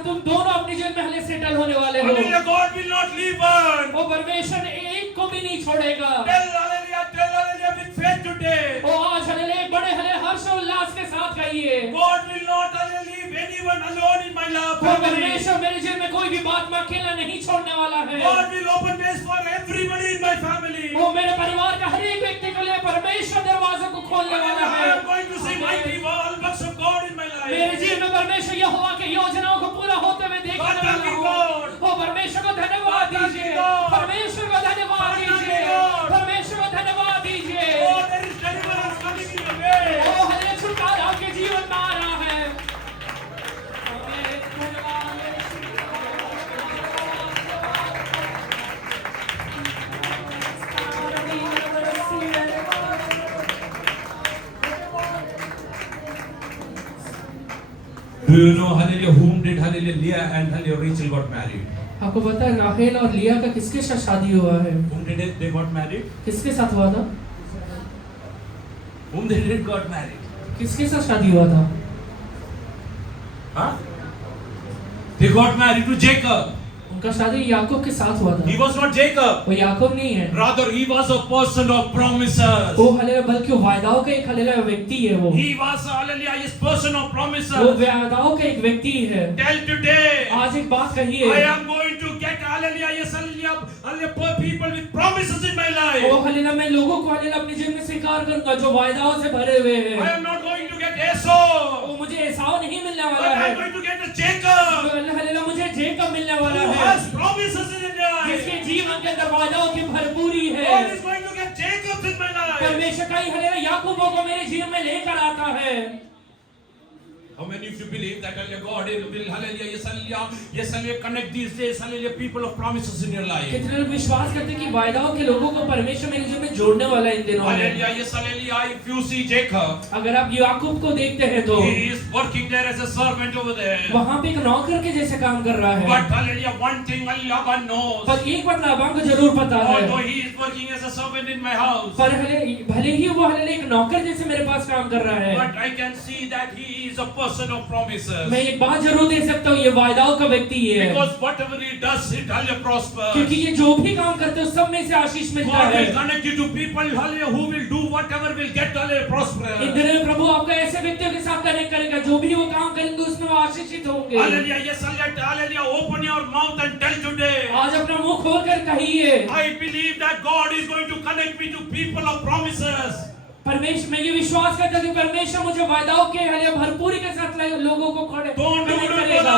तुम दोनों अपने जीवन में हालेलुया सेटल होने वाले हो। Hallelujah, God will not leave one. वो परमेश्वर एक को भी नहीं छोड़ेगा। Tell hallelujah, with faith today. वो आज हालेलुया एक बड़े हालेलुया हर्ष और उल्लास के साथ कहिए, God will not, hallelujah, leave anyone alone in my love वो family. परमेश्वर मेरे जीवन में कोई भी बात में अकेला नहीं छोड़ने वाला है। God will open doors for everybody in my family. वो मेरे परिवार का हर एक व्यक्ति के लिए परमेश्वर दरवाजों को खोलने वाला I है। am going to see mighty works of God in my मेरे life. जीवन में परमेश्वर यहोवा के योजनाओं को पूरा होते हुए देखने God, वाला thank you, हूँ। God. वो परमेश्वर को धन्यवाद God, thank दीजिए, you, God. परमेश्वर को धन्यवाद God, thank दीजिए, you, God. परमेश्वर को धन्यवाद दीजिए। Oh, there is deliverance coming in your way. Oh hallelujah छुटकारा आपके जीवन में आ रहा है। धन्यवाद Do you know, hallelujah, whom did, hallelujah, Leah and, hallelujah, Rachel got married? आपको पता है राहेल और लिया का किसके साथ शादी हुआ है? Whom did they got married? किसके साथ हुआ था? Whom they did got married? किसके साथ शादी हुआ था? Huh? They got married to Jacob. उनका शादी याकूब के साथ हुआ He था। was not Jacob. वो याकूब नहीं है, Rather, he was a person of promises. वो हालेलुया बल्कि वायदाओं का एक हालेलुया व्यक्ति है। वो He was, hallelujah, his person of promises. वायदाओं का एक व्यक्ति है। Tell today, आज एक बात कहिए, I am going to get, hallelujah, yes, hallelujah, people with promises in my वो life. हालेलुया मैं लोगों को हालेलुया अपने जीवन में स्वीकार करूंगा जो वायदाओं से भरे हुए I हैं। am not going to get Esau, वो मुझे एसाव नहीं मिलने but वाला I है, am going to get a Jacob hallelujah मुझे जेकब मिलने वाला who है, has promises in his life. जिसके जीवन के अंदर वायदाओं की भरपूरी है। God is going to get Jacobs in my life. परमेश्वर का ही हालेलुया याकूबों को मेरे जीवन में लेकर आता है। How many of you believe that, hallelujah, God will, hallelujah, yes, hallelujah, connect these days, hallelujah, people of promises in your life. कितने लोग विश्वास करते हैं कि वायदाओं के लोगों को परमेश्वर मेरे जीवन में जोड़ने वाला है इन दिनों में। Hallelujah, yes, hallelujah, if you see Jacob, अगर आप याकूब को देखते हैं तो he is working there as a servant over there. वहाँ पे एक नौकर के जैसे काम कर रहा है। But, hallelujah, one thing Laban knows, पर एक बात लाबान को जरूर पता although है, he is working as a servant in my house, पर भले ही वो हालेलुया एक नौकर जैसे मेरे पास काम कर रहा है, but I can see that he is a person of promises. मैं एक बात जरूर देख सकता हूँ, ये वायदाओं का व्यक्ति है। Because whatever he does, it hallelujah prospers. क्योंकि ये जो भी काम करते हैं सब में से आशीष मिलता God है। will connect you to people, hallelujah, who will do whatever will get, hallelujah, prosper. इन दिनों में प्रभु आपको ऐसे व्यक्तियों के साथ कनेक्ट करेगा जो भी वो काम करेंगे उसमें वो आशीषित होंगे। Hallelujah, yes, hallelujah, open your mouth and tell today, आज अपना मुंह खोलकर कहिए, I believe that God is going to connect me to people of promises. परमेश्वर मैं ये विश्वास करता हूँ कि परमेश्वर मुझे वायदाओं के हालेलुया भरपूरी के साथ लोगों को तोंड करेगा।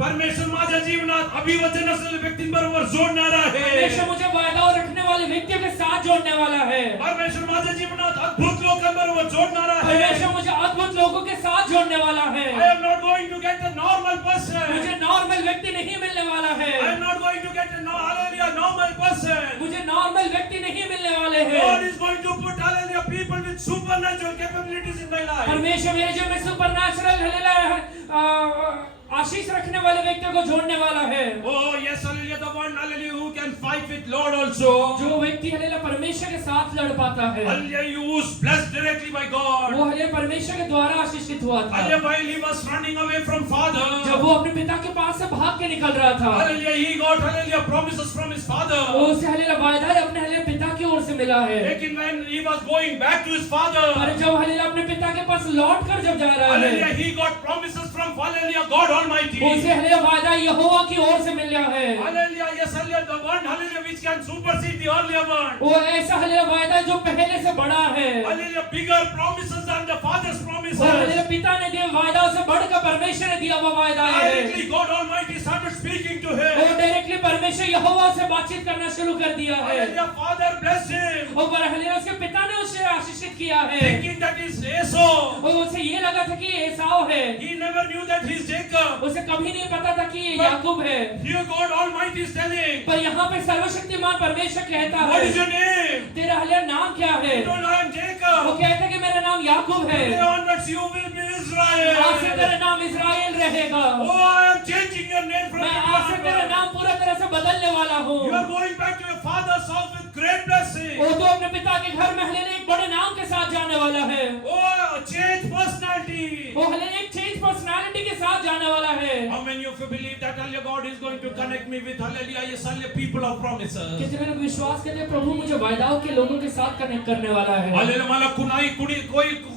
परमेश्वर माझ्या जीवनात अभिवचन असलेल्या व्यक्तींबरोबर जोडणारा आहे. परमेश्वर मुझे वायदाओं रखने वाले व्यक्तियों के साथ जोड़ने वाला है। परमेश्वर माझ्या जीवनात अद्भुत लोकांबरोबर जोडणारा आहे. परमेश्वर मुझे अद्भुत लोगों के साथ जोड़ने वाला है। I am not going to get a normal person. मुझे नॉर्मल व्यक्ति नहीं मिलने वाला है। I am not going to get a hallelujah normal person. मुझे नॉर्मल व्यक्ति नहीं मिलने वाले हैं। God is going to put hallelujah people with supernatural capabilities in my life. परमेश्वर मेरे जीवन में सुपरनैचुरल हालेलुया आशीष रखने वाले व्यक्तियों को जोड़ने वाला है। Oh yes, hallelujah, the one hallelujah who can fight with Lord also. जो व्यक्ति हालेलुया परमेश्वर के साथ लड़ पाता है, Hallelujah, he was blessed directly by God. वो हालेलुया परमेश्वर के द्वारा आशीषित हुआ था। Hallelujah, while he was running away from father. जब वो अपने पिता के पास से भाग के निकल रहा था, Hallelujah, he got hallelujah promises from his father. वो उसे हालेलुया वायदा अपने हालेलुया पिता की ओर से मिला है। लेकिन when he was going back to his father, पर जब हालेलुया अपने पिता के पास लौट कर जब जा रहा hallelujah, है, he got promises from hallelujah God Almighty. उसे हालेलुया वायदा यहोवा की ओर से मिला है। Hallelujah, yes, hallelujah, the one hallelujah which can supersede the earlier one. वो ऐसा हालेलुया वायदा जो पहले से बड़ा है। Hallelujah, bigger promises than the father's promises. और हालेलुया पिता ने दिए वायदा से बढ़कर परमेश्वर ने दिया वो वायदा है। Directly God Almighty started speaking to him. वो डायरेक्टली परमेश्वर यहोवा से बातचीत करना शुरू कर दिया है। Hallelujah, father blessed him, और हालेलुया उसके पिता ने उसे आशीषित किया है। thinking that is Esau. और उसे ये लगा था कि ये एसाव है। He never knew that he is Jacob. उसे कभी नहीं पता था कि ये याकूब है। Here God Almighty is telling, पर यहाँ पे सर्वशक्तिमान परमेश्वर कहता what है, is your name? तेरा हालेलुया नाम क्या है? You told I am वो Jacob. कहता है कि मेरा नाम याकूब है। Today onwards you will be आज से Israel. तेरा नाम इस्राएल रहेगा। Oh, I am changing your name from मैं today आज से तेरा onwards. नाम पूरा तरह से बदलने वाला हूँ। You are going back to your father's house with great blessing. वो तो अपने पिता के घर में हालेलुया एक बड़े नाम के साथ जाने वाला है। Oh, change personality. वो हालेलुया एक चेंज पर्सनालिटी के साथ जाने वाला है। How many of you believe that hallelujah God is going to connect me with hallelujah yes hallelujah people of promises? कितने लोग विश्वास करते हैं प्रभु मुझे वायदाओं के लोगों के साथ कनेक्ट करने वाला है। Hallelujah मला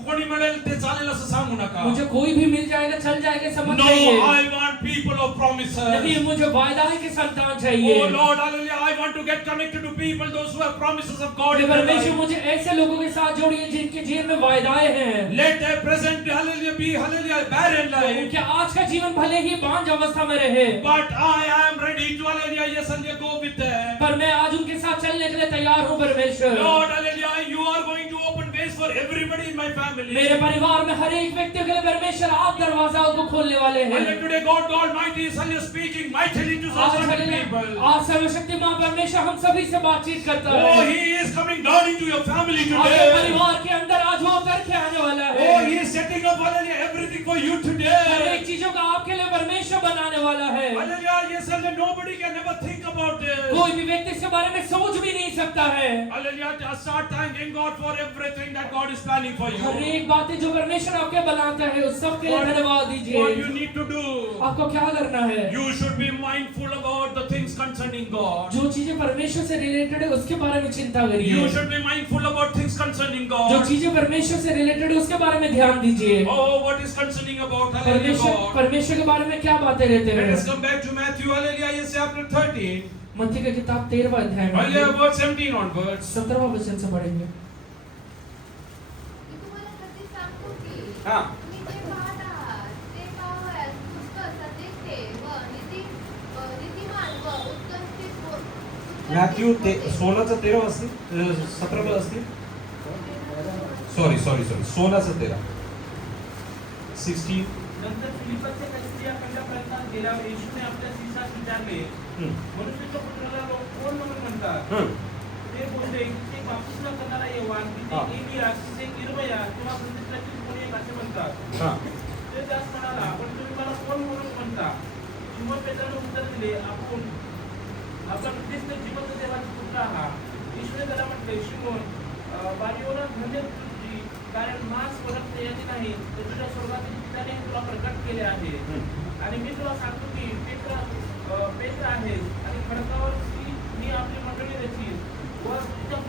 कोणी मिळेल ते चालेल असं सांगू नका. मुझे कोई भी मिल जाएगा चल जाएगा समझ No, जाइए। I want people of promises. नहीं मुझे वायदा के संतान चाहिए। Oh Lord, hallelujah, I want to get connected to people, those who have promises of God in their परमेश्वर life. मुझे ऐसे लोगों के साथ जोड़िए जिनके जीवन में वायदाएं हैं। Let their present hallelujah be hallelujah barren life. क्या आज का जीवन भले ही बांझ अवस्था में रहे, But I am ready to hallelujah yes hallelujah go with them. पर मैं आज उनके साथ चलने के लिए तैयार हूँ परमेश्वर। Lord, hallelujah, you are going to open ways for everybody in my family. मेरे परिवार में हर एक व्यक्ति के लिए परमेश्वर आप दरवाजाओं को खोलने वाले हैं। Hallelujah, today God Almighty is hallelujah speaking mightily to आज such हालेलुया people. आज सर्वशक्तिमान परमेश्वर हम सभी से बातचीत करता Oh, है। He is coming down into your family आपके today. परिवार के अंदर आज वो उतर के आने वाला है। Oh, He is setting up, hallelujah, everything for you her today. एक चीजों का आपके लिए परमेश्वर बनाने वाला है। Hallelujah, yes, hallelujah, nobody can ever think about this. कोई भी व्यक्ति इसके बारे में सोच भी नहीं सकता है। Hallelujah, just start thanking God for everything that God is planning for her you. एक बातें जो परमेश्वर आपके बनाता है उस सब के लिए धन्यवाद What दीजिए। you need to do, आपको क्या करना है? you should be mindful about the things concerning God. जो चीजें परमेश्वर से रिलेटेड है उसके बारे में चिंता करिए। You should be mindful about things concerning जो God. चीजें परमेश्वर से रिलेटेड है उसके बारे में ध्यान दीजिए। Oh, what is concerning about, hallelujah, God. परमेश्वर के बारे में क्या बातें रहते Let हैं? us come back to Matthew, hallelujah, yes, chapter 13. मत्ती का किताब 13वां अध्याय Hallelujah, में verse 17 onwards. 17वां वचन से पढ़ेंगे। मी तुम्हाला सत्य सांगतो की हाँ. तुम्ही जे पाहत आहात ते पाहावयास पुष्कळ सदिच्छे व नीतिमान व उत्कृष्ट मॅथ्यू 16चं 13 असतील 17 असतील सॉरी 16चं 13 16 नंतर फिलिपसच्या कैसरिया खंडापर्यंत गेल्यावर येशूने आपल्या शिष्यास विचारले, मनुष्याच्या पुत्राला लोक कोण म्हणून म्हणतात? ते बोलले की ते बाप्तिस्मा करणारा योहान, की ते एलियास, की ते इर्मया किंवा संदेशातील कोणी एक असे म्हणतात. ते त्यास म्हणाला, पण तुम्ही मला कोण म्हणून म्हणता? शिमोन पेत्राने उत्तर दिले, आपण ख्रिस्त जिवंत देवाचा पुत्र आहात. येशूने त्याला म्हटले, शिमोन बारीओना धन्य तुझी, कारण मांस व रक्त याने नाही तर तुझ्या स्वर्गातील पित्याने तुला प्रकट केले आहे. आणि मी तुला सांगतो की पेत्र आहे आणि खडकावर मी आपली मंडळी रचीन व तिच्या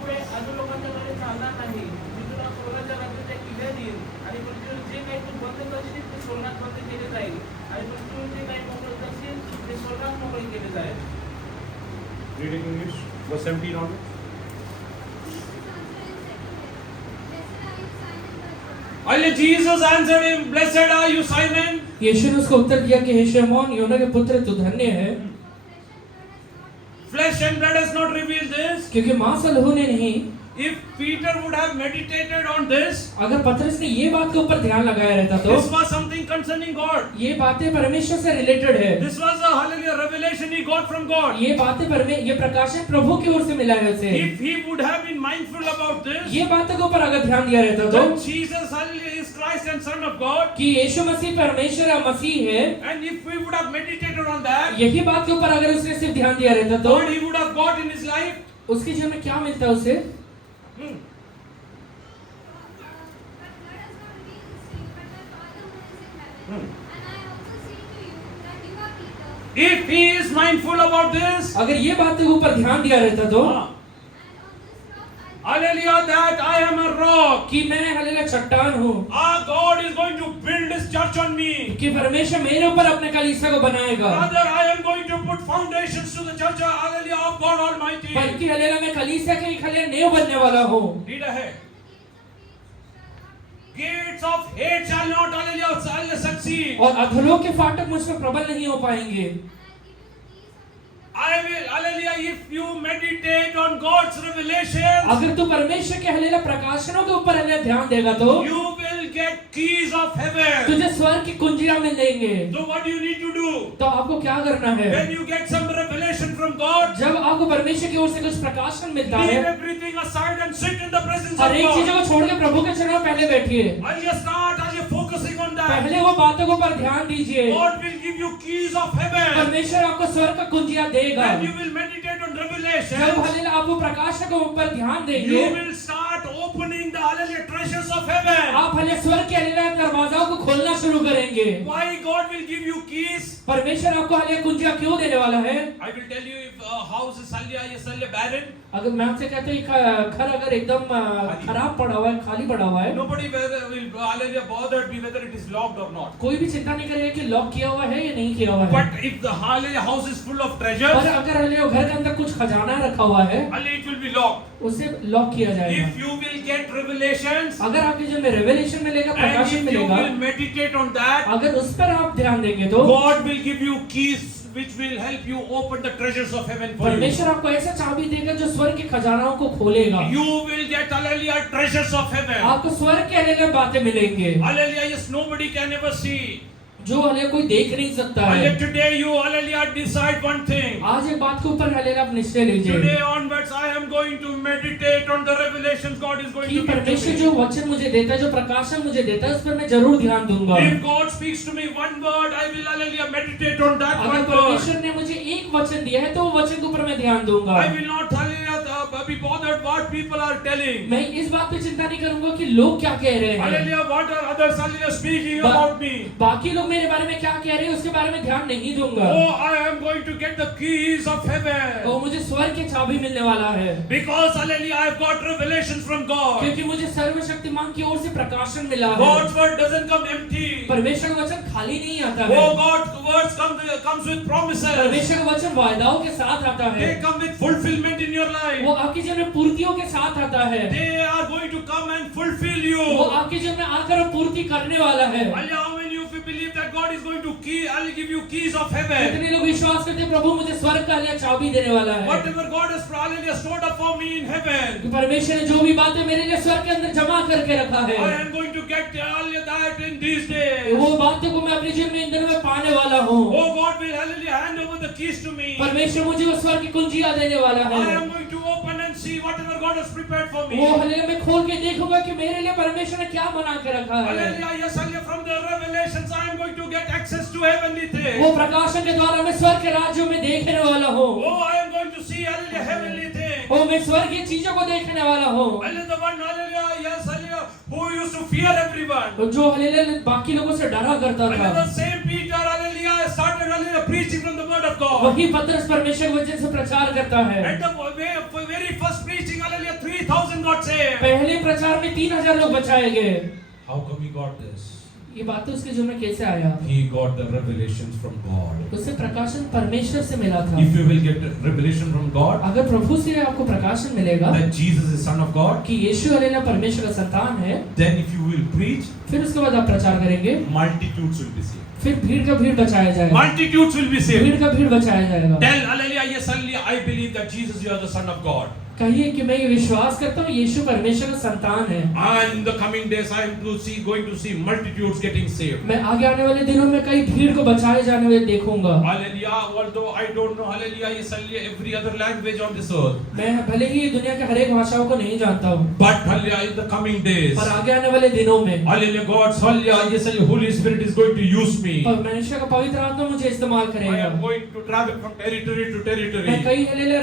पुढे अजून लोकांच्या कडे चालणार नाही. मी तुला स्वर्गाच्या राज्याच्या किल्ल्या देईन आणि पृथ्वीवर जे काही तू बंद करशील ते स्वर्गात बंद केले जाईल आणि पृथ्वीवर जे काही मोकळे करशील ते स्वर्गात मोकळे केले जाईल. Reading English, verse 17 onwards. Jesus answered him, blessed are you, Simon. यीशु ने उसको उत्तर दिया कि हे शमौन योना के पुत्र तू धन्य है, Flesh and blood has not revealed this. क्योंकि मांस और लहू ने नहीं। If Peter would have meditated on this, अगर पतरस ने ये बात के ऊपर ध्यान लगाया रहता तो this was something concerning God. ये बातें परमेश्वर से रिलेटेड है। This was a hallelujah revelation he got from God. ये बातें ये प्रकाशन प्रभु की ओर से मिला है उसे। If he would have been mindful about this, ये बातों के ऊपर अगर ध्यान दिया रहता तो then Jesus hallelujah is Christ and Son of God. कि यीशु मसीह परमेश्वर और मसीह है, And if we would have meditated on that, यही बात के ऊपर अगर उसने सिर्फ ध्यान दिया रहता तो what he would have got in his life. उसके जीवन में क्या मिलता उसे? If he is mindful about this, अगर ये बात के ऊपर ध्यान दिया रहता तो hallelujah, that I am a rock. कि मैं हालेलुया चट्टान हूँ, Our God is going to build his church on me. कि परमेश्वर मेरे ऊपर अपने कलीसिया को बनाएगा। Rather, I am going to put foundations to the church, hallelujah, of God Almighty. बल्कि हालेलुया मैं कलीसिया के एक हालेलुया नेव बनने वाला हूँ। Read ahead. Gates of hate shall not, hallelujah, succeed. और अधलों के फाटक मुझ पर प्रबल नहीं हो पाएंगे। I will, hallelujah, if you meditate on God's revelation, अगर तू परमेश्वर के हालेलुया प्रकाशनों के ऊपर हालेलुया ध्यान देगा तो you will get keys of heaven. तुझे स्वर्ग की कुंजियां मिलेंगे। So what do you need to do? तो आपको क्या करना है? When you get some revelation from God, जब आपको परमेश्वर की ओर से कुछ प्रकाशन मिलता leave है, everything aside and sit in the presence of हर एक चीजों God. को छोड़ के प्रभु के चरणों में पहले बैठिए। As you start, as you focusing on that, पहले वो बातों के ऊपर ध्यान दीजिए। God will give you keys of heaven. परमेश्वर आपको स्वर्ग का कुंजियां देगा। When you will meditate on जब revelation, हालेलुया आप वो प्रकाशन के ऊपर ध्यान देंगे, you will start opening the hallelujah treasures of heaven. आप हालेलुया स्वर्ग के हालेलुया दरवाजाओं को खोलना शुरू करेंगे। Why God will give you keys? परमेश्वर आपको हालेलुया कुंजियां क्यों देने वाला है? I will tell you, if a house is hallelujah barren, अगर मैं आपसे कहता हूँ घर अगर एकदम खराब पड़ा हुआ है, खाली पड़ा हुआ है, nobody will hallelujah bothered be whether it is locked or not. कोई भी चिंता नहीं करेगा कि लॉक किया हुआ है या नहीं किया हुआ है। But if the hallelujah house is full of और treasures, अगर हालेलुया घर के अंदर कुछ खजाना रखा हुआ है, hallelujah it will be locked. उसे लॉक किया जाएगा। If you will get revelations, अगर आपके जो में रेवलेशन मिलेगा, and प्रकाशन if you मिलेगा, will meditate on that, अगर उस पर आप ध्यान देंगे तो God will give you keys which will help you open the treasures of heaven for you. परमेश्वर आपको ऐसा चाबी देगा जो स्वर्ग के खजानाओं को खोलेगा। You will get hallelujah treasures of heaven. आपको स्वर्ग के हालेलुया बातें मिलेंगे Hallelujah, yes, nobody can ever see. जो हालेलुया कोई देख नहीं सकता है। Hallelujah, today you, hallelujah, decide one thing. आज एक बात के ऊपर हालेलुया आप निश्चय लीजिए Today onwards, I am going to meditate on the revelations God is going कि to give to परमेश्वर me. जो वचन मुझे देता है, जो प्रकाशन मुझे देता है, उस पर मैं जरूर ध्यान दूंगा। If God speaks to me one word, I will, hallelujah, meditate on that अगर one word. परमेश्वर ने मुझे एक वचन दिया है तो वो वचन के ऊपर मैं ध्यान दूंगा। I will not, hallelujah, be bothered what people are telling. मैं इस बात पे चिंता नहीं करूंगा कि लोग क्या कह रहे हैं, Hallelujah, what are others, hallelujah, speaking Ba- about me. बाकी लोग मेरे बारे में क्या कह रहे हैं उसके बारे में ध्यान नहीं दूंगा। Oh, I am going to get the keys of heaven. तो मुझे स्वर्ग की चाबी मिलने वाला है, Because, hallelujah, I have got revelations from God. क्योंकि मुझे सर्वशक्तिमान की ओर से प्रकाशन मिला है। God's word doesn't come empty. परमेश्वर का वचन खाली नहीं आता है। Oh, God's words comes with promises. परमेश्वर का वचन वायदाओं के साथ आता है, They come with fulfillment in your life. वो आपके जीवन में पूर्तियों के साथ आता है, They are going to come and fulfill you. वो आपके जीवन में आकर पूर्ति करने वाला है। Hallelujah, how many of you believe that God is going to I'll give you keys of heaven. कितने लोग विश्वास करते हैं प्रभु मुझे स्वर्ग का हालेलुया चाबी देने वाला है, Whatever God has, hallelujah, stored up for me in heaven, कि परमेश्वर ने जो भी बातें मेरे लिए स्वर्ग के अंदर जमा करके रखा है, I am going to get, hallelujah, that in these days. वो बातें को मैं अपने जीवन में इन दिनों में पाने वाला हूँ। Oh, God will, hallelujah, hand over the keys to me. परमेश्वर मुझे वो स्वर्ग की कुंजियां देने वाला I है। am going to open and see whatever God has prepared for me. वो हालेलुया मैं खोल के देखूंगा कि मेरे लिए परमेश्वर ने क्या बना के रखा है। Hallelujah, yes, hallelujah, from the revelations I am going to get access to heavenly things. वो प्रकाशन के द्वारा मैं स्वर्ग के राज्यों में देखने वाला हूँ। Oh, I am going to see, hallelujah, heavenly things. वो मैं स्वर्गीय चीजों को देखने वाला हूँ। Hallelujah, the one, hallelujah, yes, hallelujah, who used to fear everyone. और जो हालेलुया बाकी लोगों से डरा करता Hallelujah, था, the same Peter, hallelujah, started, hallelujah, preaching from the word of God. वही पतरस परमेश्वर के वचन से प्रचार करता है। And the very first preaching, hallelujah, 3,000 got saved. पहले प्रचार में 3000 लोग बचाए गए। How come he got this? ये बातें उसके जीवन में कैसे आया? He got the revelations from God. उसे प्रकाशन परमेश्वर से मिला था। If you will get revelation from God, अगर प्रभु से आपको प्रकाशन मिलेगा that Jesus is Son of God, कि यीशु हालेलुया परमेश्वर का संतान है, then if you will preach, फिर उसके बाद आप प्रचार करेंगे, multitudes will be saved. फिर भीड़ का भीड़ बचाया जाएगा, Multitudes will be saved. भीड़ का भीड़ बचाया जाएगा। Tell, hallelujah, yes, hallelujah, I believe that Jesus, you are the Son of God. कहिए कि मैं ये विश्वास करता हूँ यीशु परमेश्वर का संतान है। And in the coming days, I am going to see multitudes getting saved. मैं आगे आने वाले दिनों में कई भीड़ को बचाए जाने वाले देखूंगा। Hallelujah, although I don't know, hallelujah, yes, hallelujah, every other language on this earth. मैं भले ही दुनिया के हर एक भाषाओं को नहीं जानता हूँ, But, hallelujah, in the coming days, पर आगे आने वाले दिनों में hallelujah, God's, hallelujah, yes, hallelujah, Holy Spirit is going to use me. परमेश्वर का पवित्र आत्मा मुझे इस्तेमाल I करेगा। am going to travel from territory to मैं territory, कई हालेलुया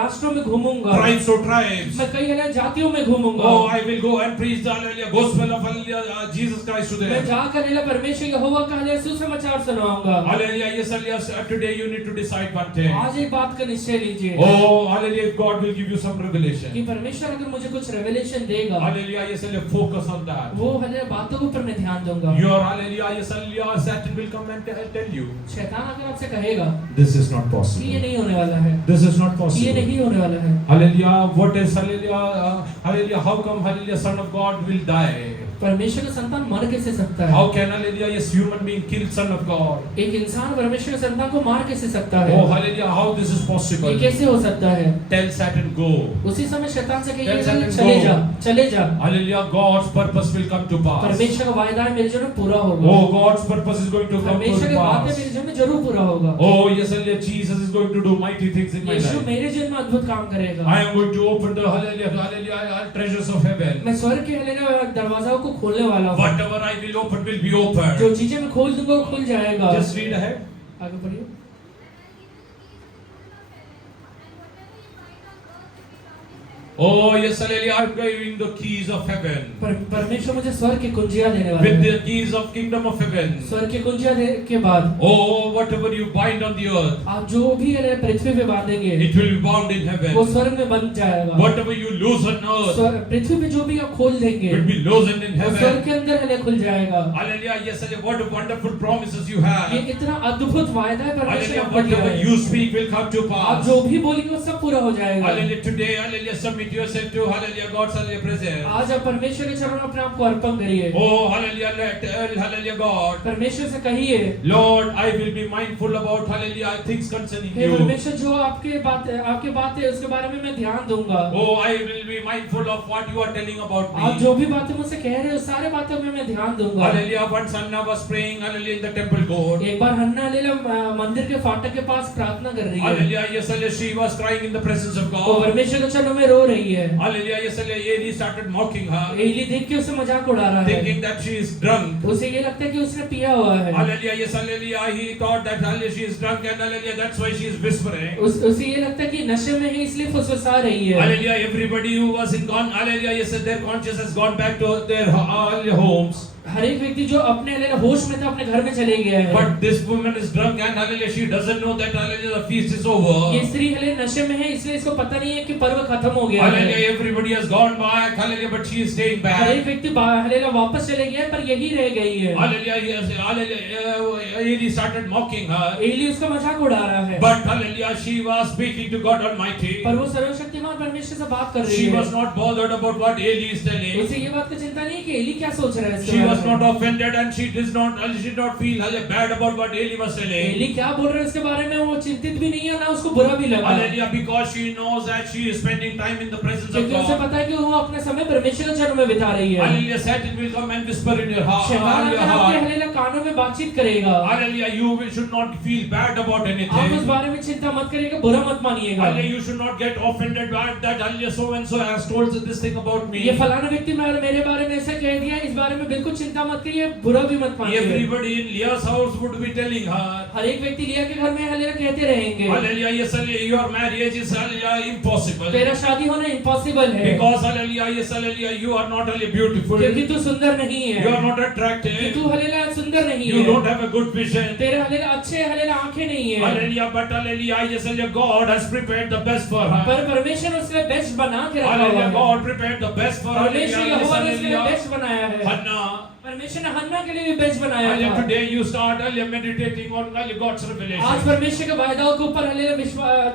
राष्ट्रों में घूमूंगा, tribes to tribes. मैं कई हालेलुया जातियों में घूमूंगा। Oh, I will go and preach the, hallelujah, gospel of, hallelujah, Jesus Christ to मैं them. जाकर हालेलुया परमेश्वर यहोवा का हालेलुया सुसमाचार सुनाऊंगा। Hallelujah, yes, hallelujah, today you need to decide one thing. आज एक बात का निश्चय लीजिए Oh, hallelujah, if God will give you some revelation. कि परमेश्वर अगर मुझे कुछ रेवलेशन देगा, Hallelujah, yes, hallelujah, focus on that. वो हालेलुया बातों के ऊपर मैं ध्यान दूंगा। Your, hallelujah, yes, hallelujah, Satan will come and tell you, शैतान अगर आपसे कहेगा this is not कि ये possible. नहीं होने वाला है, This is not ये possible. नहीं होने वाला है, Hallelujah, what is, hallelujah, hallelujah, how come, hallelujah, Son of God will die? परमेश्वर का संतान मर कैसे सकता है? How can, hallelujah, yes, human being kill Son of God? एक इंसान परमेश्वर के संतान को मार कैसे सकता है? Oh, hallelujah, how this is ये possible? कैसे हो सकता है? Tell Satan, go. उसी समय शैतान से Tell कहिए Satan, चले go. जा, चले जा। Hallelujah, God's purpose will come to pass. परमेश्वर का वायदा है मेरे जीवन में पूरा होगा। Oh, God's purpose is going to come परमेश्वर to की बात है pass. मेरे जीवन में जरूर पूरा होगा। Oh, yes, hallelujah, Jesus is going to do mighty things in my Yeshu life. मेरे जीवन में अद्भुत काम करेगा। I am going to open the, hallelujah, hallelujah, treasures of heaven. मैं स्वर्ग के हालेलुया दरवाजाओं को खोलने वाला हूँ। Whatever I will open will be open. जो चीजें मैं खोल दूंगा वो खुल जाएगा। Just read ahead. आगे पढ़िए। Oh, yes, hallelujah, I am giving the keys of heaven. परमेश्वर मुझे स्वर्ग की कुंजियां देने वाला With है। the keys of kingdom of heaven. स्वर्ग की कुंजियां देने के बाद Oh, whatever you bind on the earth, आप जो भी हालेलुया पृथ्वी पे बांधेंगे it will be bound in वो heaven. स्वर्ग में बन जाएगा। Whatever you loose on earth, पृथ्वी पे जो भी आप खोल देंगे will be loosened in वो स्वर्ग heaven. के अंदर हालेलुया खुल जाएगा। Hallelujah, yes, hallelujah, what wonderful promises you ये have. कितना अद्भुत वायदा है परमेश्वर Hallelujah, आपको दिया whatever है। you speak will come to आप pass. जो भी बोलेंगे वो सब पूरा हो जाएगा। Hallelujah, today, hallelujah, submit commit yourself to hallelujah God's hallelujah presence. आज आप परमेश्वर के चरणों में अपने आप को अर्पण करिए। Oh hallelujah, tell hallelujah God. परमेश्वर से कहिए, Lord, I will be mindful about hallelujah things concerning hey you. परमेश्वर जो आपकी बात है उसके बारे में मैं ध्यान दूंगा। Oh, I will be mindful of what you are telling about आप me. जो भी बातें मुझसे कह रहे हो सारे बातों में मैं ध्यान दूंगा। Hallelujah. Once Hannah was praying hallelujah in the temple court. एक बार हन्ना लेला मंदिर के फाटक के पास प्रार्थना कर रही है। Hallelujah. Yes, hallelujah. She was crying in the presence of वो God. परमेश्वर के चरणों में रो रही है। Hallelujah. Yes, hallelujah. Eli started mocking her, Eli देख के उसे मजाक उड़ा रहा है। thinking that she is drunk. उसे ये लगता है कि उसने पिया हुआ है। Hallelujah. Yes, hallelujah. He thought that hallelujah she is drunk and hallelujah that's why she is whispering. उसे ये लगता है कि नशे में है इसलिए फुसफुसा रही है। Hallelujah. Everybody who was in gone, hallelujah. Yes, their conscience has gone back to their homes. हर एक व्यक्ति जो अपने होश में था अपने घर में चले गया है। But this woman is drunk and hallelujah she doesn't know that hallelujah the feast is over. ये स्त्री हले नशे में है इसलिए इसको पता नहीं है कि पर्व खत्म हो गया है। Hallelujah. Everybody has gone back. Hallelujah. But she is staying हर एक back. व्यक्ति हलेला वापस चले गया है पर यही रह गई है। Hallelujah. Yes, hallelujah. Eli started mocking her. Eli उसका मजाक उड़ा रहा है। But hallelujah, she was speaking to God Almighty. पर वो सर्वशक्तिमान परमेश्वर से बात कर रही She है। was not bothered about what Eli is telling. उसे ये बात की चिंता नहीं है कि एली क्या सोच रहा है इसके She बारे was में। not offended and she did not feel hallelujah bad about what Eli was telling. Eli क्या बोल रहा है इसके बारे में वो चिंतित भी नहीं है ना उसको बुरा भी लगा। Hallelujah, because she knows that she is spending time in the presence of क्योंकि उसे God. पता है कि वो अपने समय परमेश्वर के चरणों में बिता रही है। Hallelujah, Satan will come and whisper in your heart. शैतान आकर आपके Hallelujah. हलेला कानों में बातचीत करेगा। Hallelujah, should not feel bad about आप उस anything. बारे में चिंता मत करिएगा, बुरा मत मानिएगा। Hallelujah, you should not get offended by that. Hallelujah, so and so has told this thing about ये me. फलाना व्यक्ति मेरे बारे में ऐसा कह दिया, इस बारे में बिल्कुल चिंता मत करिए, बुरा भी मत मानिए। Everybody in Leah's house would be telling her. हर एक व्यक्ति लिया के घर में हलेला कहते रहेंगे, Hallelujah, yes, hallelujah, your marriage is hallelujah impossible. तेरा शादी होना इम्पॉसिबल है Because hallelujah, yes, hallelujah, you are not hallelujah beautiful. क्योंकि तू सुंदर नहीं है, You are not कि attractive. तू हलेला सुंदर नहीं You है, don't have a good vision. तेरे हलेला अच्छे हलेला आंखें नहीं है। Hallelujah, but hallelujah, yes, hallelujah, God has prepared the best for her. पर परमेश्वर ने उसके लिए बेस्ट बना के रखा हुआ Hallelujah, है। God prepared the best for परमेश्वर hallelujah, yes, यहोवा ने उसके लिए hallelujah. बेस्ट बनाया है। Hannah, परमेश्वर ने हन्ना के लिए भी बेस्ट बनाया hallelujah, था। today you start hallelujah meditating on hallelujah God's आज revelation. परमेश्वर के वायदाओं के ऊपर हलेला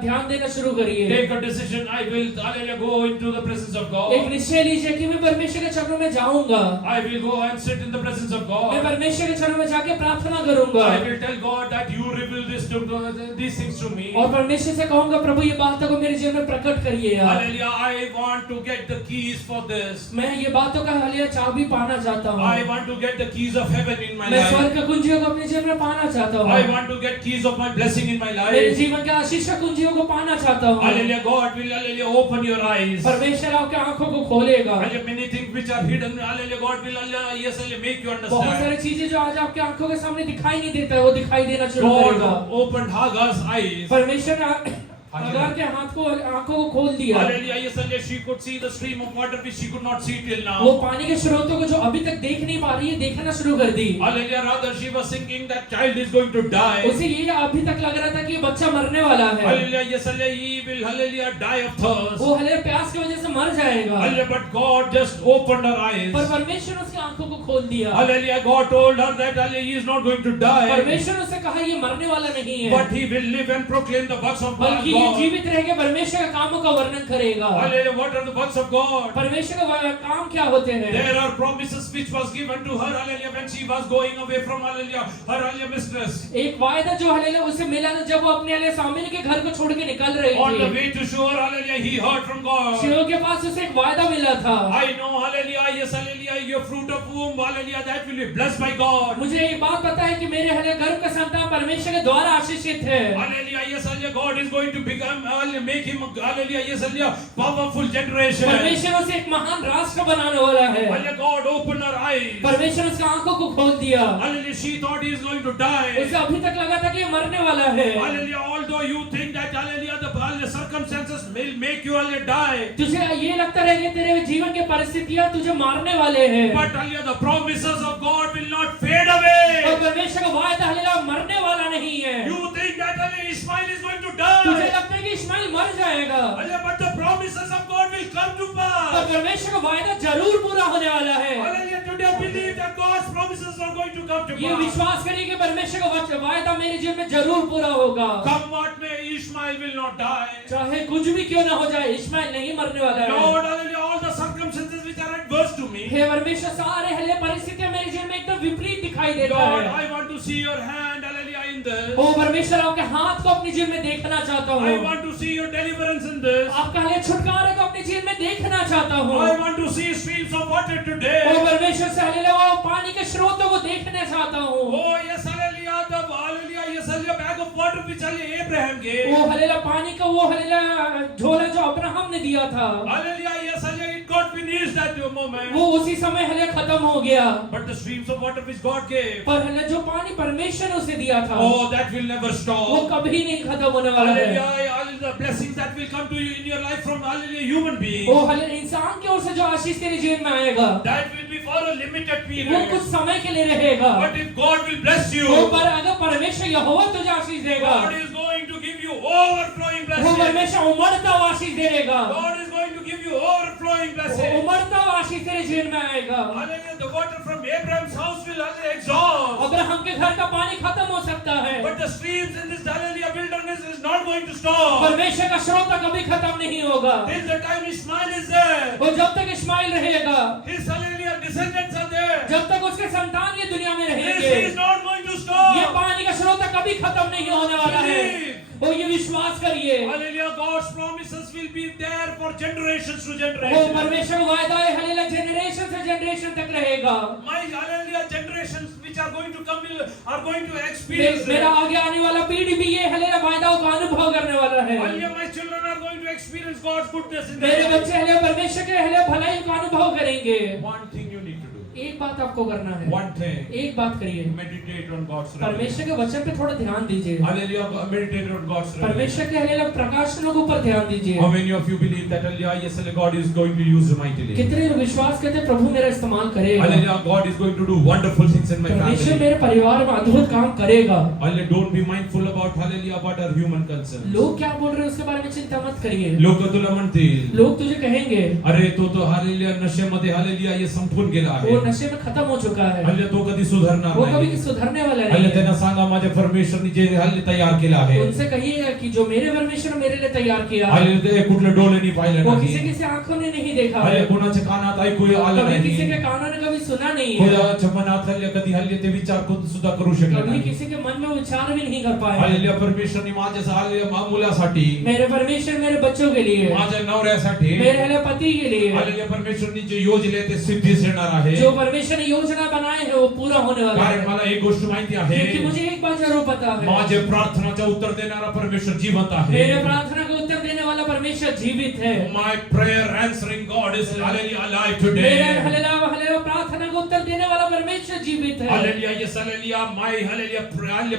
ध्यान देना शुरू करिए। Take a decision. I will hallelujah go into the presence of God. एक निश्चय लीजिए कि मैं परमेश्वर के चरणों में जाऊंगा, I will go and sit in the presence of मैं God. परमेश्वर के चरणों में जाके प्रार्थना करूंगा I will tell God that you reveal these things to me. और परमेश्वर से कहूंगा प्रभु ये बातों को मेरे जीवन में प्रकट करिए यार। Hallelujah, I want to get the keys for this. मैं ये बातों का हलिया चाबी पाना चाहता हूँ। I want to get the keys of heaven in my मैं life. स्वर्ग का कुंजियों को अपने जीवन में पाना चाहता हूँ। I want to get keys of my blessing in my मेरे life. जीवन के आशीष का कुंजियों को पाना चाहता हूँ। Hallelujah, God will hallelujah open your eyes. परमेश्वर आपके आंखों को खोलेगा। Hallelujah, many things which are hidden. Hallelujah, God will hallelujah yes hallelujah make you बहुत सारी understand. चीजें जो आज आपके आंखों के सामने दिखाई नहीं देता है वो दिखाई देना शुरू करेगा। God opened Hagar's eyes. परमेश्वर ने अगार के हाथ को आंखों को खोल दिया। Hallelujah, yes hallelujah she could see the stream of water which she could not see till वो now. पानी के स्रोतों को जो अभी तक देख नहीं पा रही है देखना शुरू कर दी। Hallelujah, rather she was thinking that child is going to die. उसे ये अभी तक लग रहा था कि ये बच्चा मरने वाला है। Hallelujah, yes hallelujah he will hallelujah die of thirst. वो हले प्यास की वजह से मर जाएगा। Hallelujah, but God just opened her eyes. पर परमेश्वर ने उसकी आंखों को खोल दिया। Hallelujah, God told her that hallelujah he is not going to die. परमेश्वर ने उससे कहा ये मरने वाला नहीं है, But he will live and proclaim the works of बल्कि ये God. जीवित रह के परमेश्वर के कामों का वर्णन करेगा। Hallelujah, what are the works of God? परमेश्वर के काम क्या होते हैं? There are promises which was given to her, hallelujah, when she was going away from hallelujah, her hallelujah mistress. एक वायदा जो हलेला उसे मिला था जब वो अपने हले स्वामी के घर को छोड़ के निकल रही On the थी। way to shore, hallelujah, he heard from God. Shiv के पास उसे एक वायदा मिला था। I know, hallelujah, yes, hallelujah, your fruit of womb, hallelujah, that will be blessed by God. मुझे एक बात पता है कि मेरे हले गर्भ का संतान परमेश्वर के द्वारा आशीषित है। Hallelujah, yes, hallelujah, God is going to become, hallelujah, make him, hallelujah, yes, hallelujah, powerful generation. परमेश्वर उसे एक महान राष्ट्र बनाने वाला है। Hallelujah, God opened her eyes. परमेश्वर उसकी आंखों को खोल दिया। Hallelujah, she thought he is going to die. उसे अभी तक लगा था कि ये मरने वाला है। Hallelujah, although you think that, hallelujah, the hallelujah, circumstances will make you, hallelujah, die. तुझे ये लगता रहे कि तेरे जीवन की परिस्थितियां तुझे मारने वाले हैं। But, hallelujah, the promises of God will not fade away. और परमेश्वर का वायदा हलेला मरने वाला नहीं है। You think that, hallelujah, Ishmael is going to तुझे die. लगता है कि इस्माइल मर जाएगा, Hallelujah, but the promises of God will come to पर pass. परमेश्वर का वायदा जरूर पूरा होने वाला है। Hallelujah. Today I believe that God's promises are going to come to ये pass. विश्वास करिए कि परमेश्वर का वायदा मेरे जीवन में जरूर पूरा होगा। Come what may, Ishmael will not die. चाहे कुछ भी क्यों ना हो जाए, इस्माइल नहीं मरने वाला है। Lord, hallelujah, all the circumstances which are adverse to me. हे परमेश्वर, सारे हले परिस्थितियां मेरे जीवन में एकदम विपरीत दिखाई देता Lord, है। I want to see your hand, hallelujah, in this. ओ परमेश्वर, आपके हाथ को अपने जीवन में देखना चाहता I हूँ। want to see your deliverance in this. आपका हले छुटकारा को अपने जीवन में देखना चाहता हूँ। I want to see streams of water O today. परमेश्वर से हले वो पानी के स्रोतों को देखना चाहता हूँ। Oh yes, hallelujah, the hallelujah, yes, hallelujah, bag of water which hallelujah Abraham gave. वो हलेला पानी का वो हलेला झोला जो अब्राहम ने दिया था, Hallelujah, yes, hallelujah, it got finished at the moment. वो उसी समय हले खत्म हो गया। But the streams of water which God gave, पर हले जो पानी परमेश्वर ने उसे दिया था, oh, that will never वो stop. कभी नहीं खत्म होने वाला है। Hallelujah, hallelujah, the blessings that will come to you in your life from hallelujah human beings, वो हले इंसान की ओर से जो आशीष तेरे जीवन में आएगा, that will be for a limited वो period. कुछ समय के लिए रहेगा। But if God will bless you, वो पर अगर परमेश्वर यहोवा तुझे आशीष देगा, God is going to give you overflowing वो blessings. परमेश्वर उमड़ता हुआ आशीष देगा। God is going to give you overflowing वो blessings. उमड़ता हुआ आशीष तेरे जीवन में आएगा। Hallelujah, the water from Abraham's house will hallelujah exhaust. Abraham के घर का पानी खत्म हो सकता है, But the streams in this hallelujah wilderness is not going to stop. परमेश्वर का स्रोत कभी खत्म नहीं होगा। Till the time Ishmael is there, वो जब तक इस्माइल रहेगा, his hallelujah descendants are there. जब तक उसके संतान ये दुनिया में This रहेंगे, is not going to ये stop. पानी का स्रोत कभी खत्म नहीं होने वाला है। वो ये विश्वास करिए, Hallelujah, God's promises will be there for generations to वो generations. परमेश्वर का वायदा है हलेला जनरेशन से जनरेशन तक रहेगा। My hallelujah generations which are going to come are going to experience मेरा it. आगे आने वाला पीढ़ी भी ये हलेला वायदाओं का अनुभव करने वाला है। Hallelujah, my children are going to experience God's goodness in मेरे their बच्चे life. हले परमेश्वर के हले भलाई का अनुभव करेंगे। One thing you need to do. एक बात आपको करना है, One thing. एक बात करिए, Meditate on God's परमेश्वर revelation. के वचन पे थोड़ा ध्यान दीजिए। Hallelujah, meditate on God's revelation. परमेश्वर के हलेला प्रकाशनों के ऊपर ध्यान दीजिए। How many of you believe that hallelujah, yes, hallelujah, God is going to use you mightily? कितने लोग विश्वास करते हैं प्रभु मेरा इस्तेमाल करेगा, Hallelujah, God is going to do wonderful things in my परमेश्वर family. मेरे परिवार में अद्भुत काम करेगा। Hallelujah, don't be mindful about hallelujah about our human concerns. लोग क्या बोल रहे हैं उसके बारे में चिंता मत करिए। लोक तुला म्हणतील, लोग तुझे कहेंगे अरे तो hallelujah नशेमध्ये hallelujah ये संपून गेला वो आहे. नशे में खत्म हो चुका है, हल्ले तो कधी सुधारणार वो कभी नाही. सुधरने वाला हल्ले नहीं त्यांना है। सांगा माझ्या परमेश्वरने जे हल्ले तयार केलं आहे. उनसे कहिएगा कि जो मेरे परमेश्वर ने मेरे लिए तैयार किया, हल्ले ते कुठलं डोळ्यांनी पाहिलं वो नाही. किसी किसी आंखों ने नहीं देखा हल्ले है, कोणाच्या कानात ऐकू आलं कभी किसी नाही. के कानों ने कभी सुना नहीं है, कोणाच्या मनात हल्ले कधी हल्ले ते विचार करून सुद्धा करू शकले कभी नाही. किसी के मन में विचार भी नहीं कर पाए। हल्ले परमेश्वरने माझ्या हल्ले मुलासाठी, मेरे परमेश्वर मेरे बच्चों के लिए, माझ्या नवऱ्यासाठी, मेरे हले पति के लिए, हल्ले परमेश्वरने जे योजले ते सिद्धीस येणार आहे. जो परमेश्वर ने योजना बनाए है वो पूरा होने वाला कारण है। मला एक गोष्ट माहिती आहे, क्योंकि मुझे एक बात जरूर पता है, माझे प्रार्थनाचे उत्तर देणारा परमेश्वर जिवंत आहे. मेरे प्रार्थना का उत्तर देने वाला परमेश्वर जीवित है। My prayer answering God is hallelujah alive मेरे today. हलेला हलेला प्रार्थना का उत्तर देने वाला परमेश्वर जीवित है। Hallelujah, yes, hallelujah. My hallelujah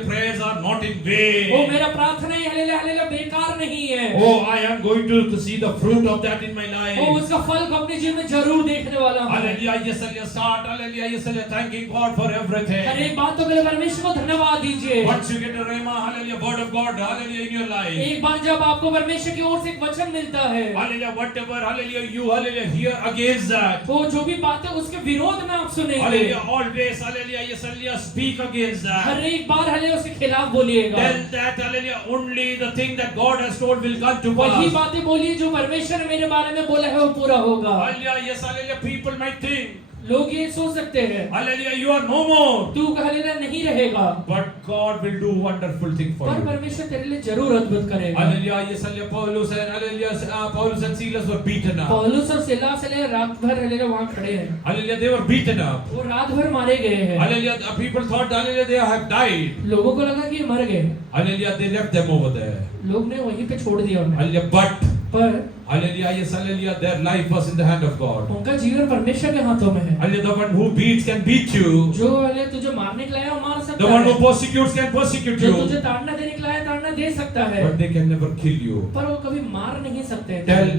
prayers are not in वो vain. मेरा प्रार्थना ही हलेला हलेला बेकार नहीं है। Oh, I am going to see the fruit of that in my वो life. उसका फल को अपने जीवन में जरूर देखने वाला हूँ। Hallelujah, yes, hallelujah. Start, hallelujah, yes, hallelujah. Thanking God for her everything. एक बातों के लिए परमेश्वर को धन्यवाद दीजिए। Once you get a rhema, hallelujah, word of God, hallelujah, in your life. एक बार जब आपको परमेश्वर की ओर से एक वचन मिलता है, Hallelujah, whatever, hallelujah, you, hallelujah, hear against that. वो जो भी बातें उसके विरोध में आप सुनेंगे, Hallelujah, always, hallelujah, yes, hallelujah, speak against that. हर एक बार हलेला उसके खिलाफ बोलिएगा। Then that, hallelujah, only the thing that God has told will come to वही pass. बातें बोलिए जो परमेश्वर ने मेरे बारे में बोला है वो पूरा होगा। Hallelujah, yes, hallelujah, people might think, लोग ये सोच सकते हैं hallelujah, you are no more. तू हलेला नहीं रहेगा, But God will do wonderful thing for पर you. परमेश्वर तेरे लिए जरूर अद्भुत करेगा। Hallelujah, yes, hallelujah, Paulus and Silas were beaten up. पौलुस और सिलास हलेला रात भर हलेला वहाँ खड़े हैं, Hallelujah, they were beaten up. वो रात भर मारे गए हैं। Hallelujah, people thought, hallelujah, they have died. लोगों को लगा कि ये मर गए, Hallelujah, they left them over there. लोग ने वहीं पे छोड़ दिया उन्हें, Hallelujah, but पर hallelujah, yes, hallelujah, their life was in the hand of God. उनका जीवन परमेश्वर के हाथों में है। Hallelujah, the one who beats can beat you. जो हले तुझे मारने के लाया वो मार The सकता one who है, persecutes can persecute जो you. तुझे ताड़ना देने के लाया ताड़ना दे सकता है, But they can never kill you. पर वो कभी मार नहीं सकते। Tell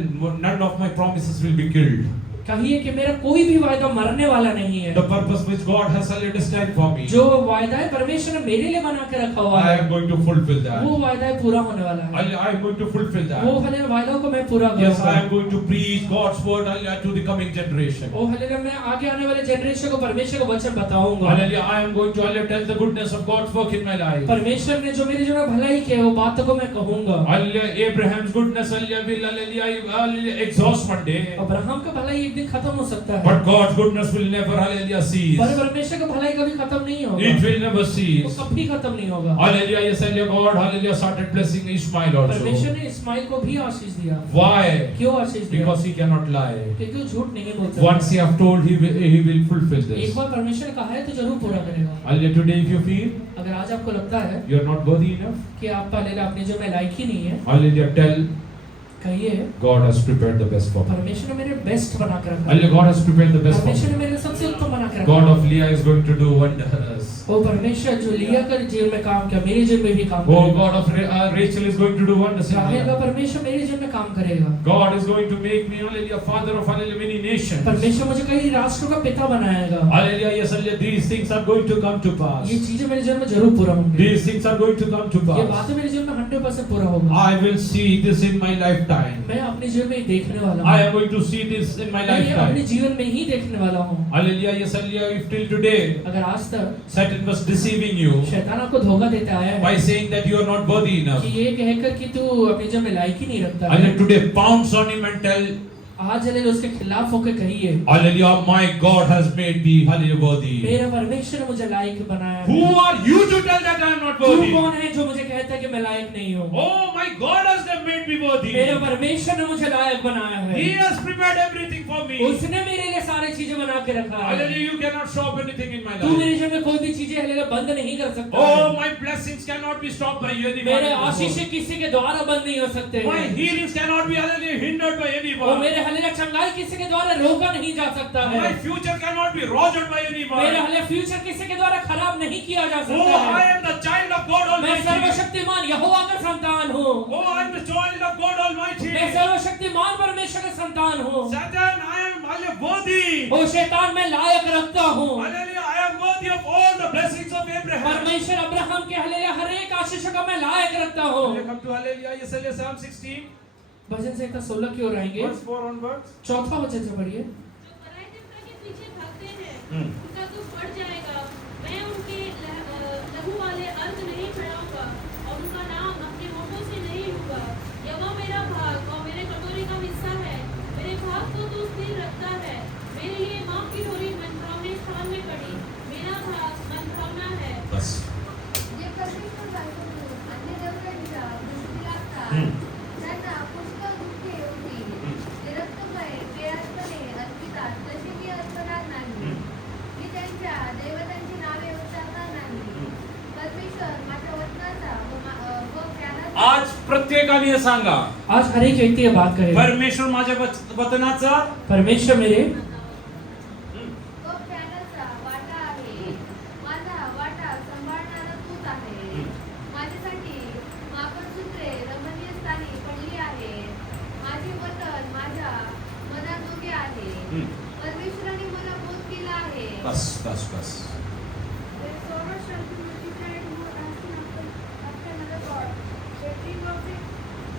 none of my promises will be killed. कहिए कि मेरा कोई भी वायदा मरने वाला नहीं है। The purpose which God has already destined for me, जो वायदा है परमेश्वर ने मेरे लिए बना के रखा हुआ I है, am going to fulfill that. वो वायदा पूरा होने वाला है। I am going to fulfill that. वो हालेलुया वायदा को मैं पूरा Yes, करूंगा। I am going to preach God's word hallelujah, to the coming generation. Oh hallelujah मैं आगे आने वाले जनरेशन को परमेश्वर का वचन बताऊंगा। Hallelujah, I am going to hallelujah, tell the goodness of God's work in my life. परमेश्वर ने जो मेरे जो भलाई किया वो बातों को मैं कहूंगा। Hallelujah, Abraham's goodness hallelujah, will hallelujah, exhaust one day. Abraham का भलाई एक दिन खत्म हो सकता है, But God's goodness will never hallelujah cease. पर परमेश्वर का भलाई कभी खत्म नहीं It होगा, will never वो cease. कभी खत्म नहीं होगा। Hallelujah, yes, hallelujah, God hallelujah started blessing Ishmael परमेश्वर also. ने इस्माइल को भी आशीष दिया। Why? क्यों आशीष दिया? Because he cannot lie. क्योंकि वो झूठ नहीं बोल सकता। Once he have told, he will fulfill एक this. बार परमेश्वर ने कहा है तो जरूर पूरा करेगा। Hallelujah, today if you feel अगर आज आपको लगता है you are not worthy enough, कि आप पहले अपने जो में लायक ही नहीं है, hallelujah, tell कहिए God has prepared the best for me. परमेश्वर ने मेरे बेस्ट बना के रखा है। Hallelujah, God has prepared the best for परमेश्वर ने me. मेरे सबसे उत्तम बना के रखा God है। of Leah is going to do wonders. वो परमेश्वर जो लिया कर जेल में काम किया, मेरे जेल में भी काम Oh, करेगा। God of Rachel is going to do wonders in my राहेल का life. परमेश्वर मेरे जेल में काम करेगा। God is going to make me hallelujah father of hallelujah many nations. परमेश्वर मुझे कई राष्ट्रों का पिता बनाएगा। Hallelujah, yes, hallelujah. These things are going to come to pass. ये चीजें मेरे जीवन में जरूर पूरा होंगी। These things are going to come to ये pass. बातें मेरे जीवन में 100% पूरा होगा। I will see this in my lifetime. मैं अपने जीवन में देखने वाला I हूँ। am going to see this in my मैं ये अपने lifetime. जीवन में ही देखने वाला हूँ। Hallelujah, yes, hallelujah. If till today अगर आज तक Satan was deceiving you शैतान आपको धोखा देता आया by है saying that you are not worthy enough, कि ये कहकर कि तू अपने जीवन में लायक ही नहीं रखता है, hallelujah, today pounce on him and tell, आज हालेलुया उसके खिलाफ होकर कहिए, hallelujah, my God has made me hallelujah worthy. मेरा परमेश्वर ने मुझे लायक बनाया Who है। are you to tell that I am not तू worthy? कौन है जो मुझे कहता है कि मैं लायक नहीं हूँ? Oh, my God has made me worthy. मेरे परमेश्वर ने मुझे लायक बनाया है। He has prepared everything for me. उसने मेरे लिए सारी चीजें बना के रखा है। Hallelujah, you cannot stop anything in my तू life. मेरे जीवन में कोई भी चीजें हालेलुया बंद नहीं कर सकता Oh, है। my blessings cannot be stopped by anyone. मेरे आशीष किसी के द्वारा बंद नहीं हो सकते My हैं। healings cannot be hallelujah hindered by और anyone. मेरे हालेलुया चंगाई किसी के द्वारा रोका नहीं जा सकता है। My future cannot be rogered by मेरा anyone. हालेलुया फ्यूचर किसी के द्वारा खराब नहीं किया जा Oh, सकता I है। am the child of God मैं Almighty. सर्वशक्तिमान यहोवा का संतान हूँ। Oh, I am the child of God Almighty. मैं सर्वशक्तिमान परमेश्वर का संतान हूँ। Satan, I am hallelujah worthy. ओ शैतान मैं लायक रखता हूँ। Hallelujah, I am worthy of all the blessings of Abraham. परमेश्वर अब्राहम के हालेलुया हर एक आशीषों का मैं लायक रखता हूँ। Hallelujah, come to hallelujah. Yes, hallelujah. Psalm 16, भजन संहिता 16 की ओर आएंगे। verse 4 onwards. चौथा वचन से पढ़िए। जो पराई देवता के पीछे भागते हैं हम्म। उनका दुख बढ़ जाएगा। मैं उनके लहू वाले अर्थ नहीं ठहराऊंगा और उनका नाम अपने होठों से नहीं लूंगा। यहोवा मेरा भाग और मेरे कटोरे का हिस्सा है। मेरे भाग को तू स्थिर रखता है। मेरे लिए माफ की डोरी मनभावने स्थान में पड़ी। मेरा भाग मनभावना है। बस. जे परमेश्वर बायकोतून अन्य देवतांच्या दृष्टी लागतात त्यांना पुष्कळ दुःखे होतील. जे रक्तमय बेअर्पणे अर्पितात तशी मी अर्पणार नाही. मी त्यांच्या दैवतांची नावे उच्चारणार नाही. परमेश्वर माझ्या वचनाचा व ज्ञानाचा आज प्रत्येकाने हे सांगा, आज हर एक व्यक्ति ये बात करेगा, परमेश्वर माझ्या वचनाचा परमेश्वर मेरे व ज्ञानाचा वाटा आहे. माझा वाटा सांभाळणारा तूच आहे. माझ्यासाठी मापनसूत्रे रमणीय स्थानी पडली आहे. माझे वचन माझ्या मनाजोगे आहे. परमेश्वराने मला बोध केला आहे. बस बस बस. Their sorrow shall be multiplied more asking after another God. They drink of it,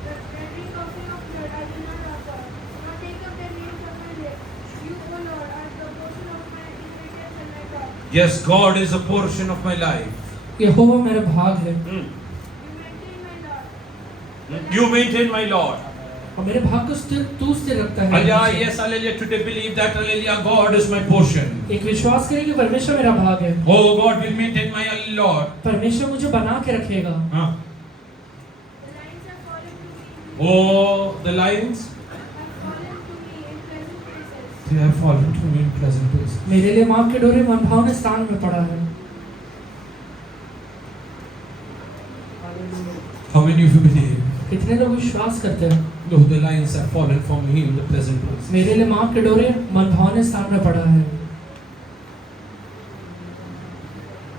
they drink of blood I will not offer. Not take up their names of my lips. You, O Lord, are the portion of my inheritance and my God. Yes, God is a portion of my life. यहोवा मेरा भाग है You maintain my Lord. You maintain my Lord. और मेरे भाग को स्थिर तू स्थिर रखता है। Hallelujah, yes, hallelujah. Today believe that hallelujah, God is my portion. एक विश्वास करें कि परमेश्वर मेरा भाग है, Oh, God will maintain my Lord. परमेश्वर मुझे बना के रखेगा। Huh? The lines have fallen to me. Oh, the lions, Have fallen to me in pleasant places. they have fallen to me in pleasant places. मेरे लिए माँ के डोरे मनभावने स्थान में पड़ा है। How many of you believe? कितने लोग विश्वास करते हैं? No, the lions have fallen for me in the pleasant places. मेरे लिए माँ के डोरे मनभावने स्थान में पड़ा है।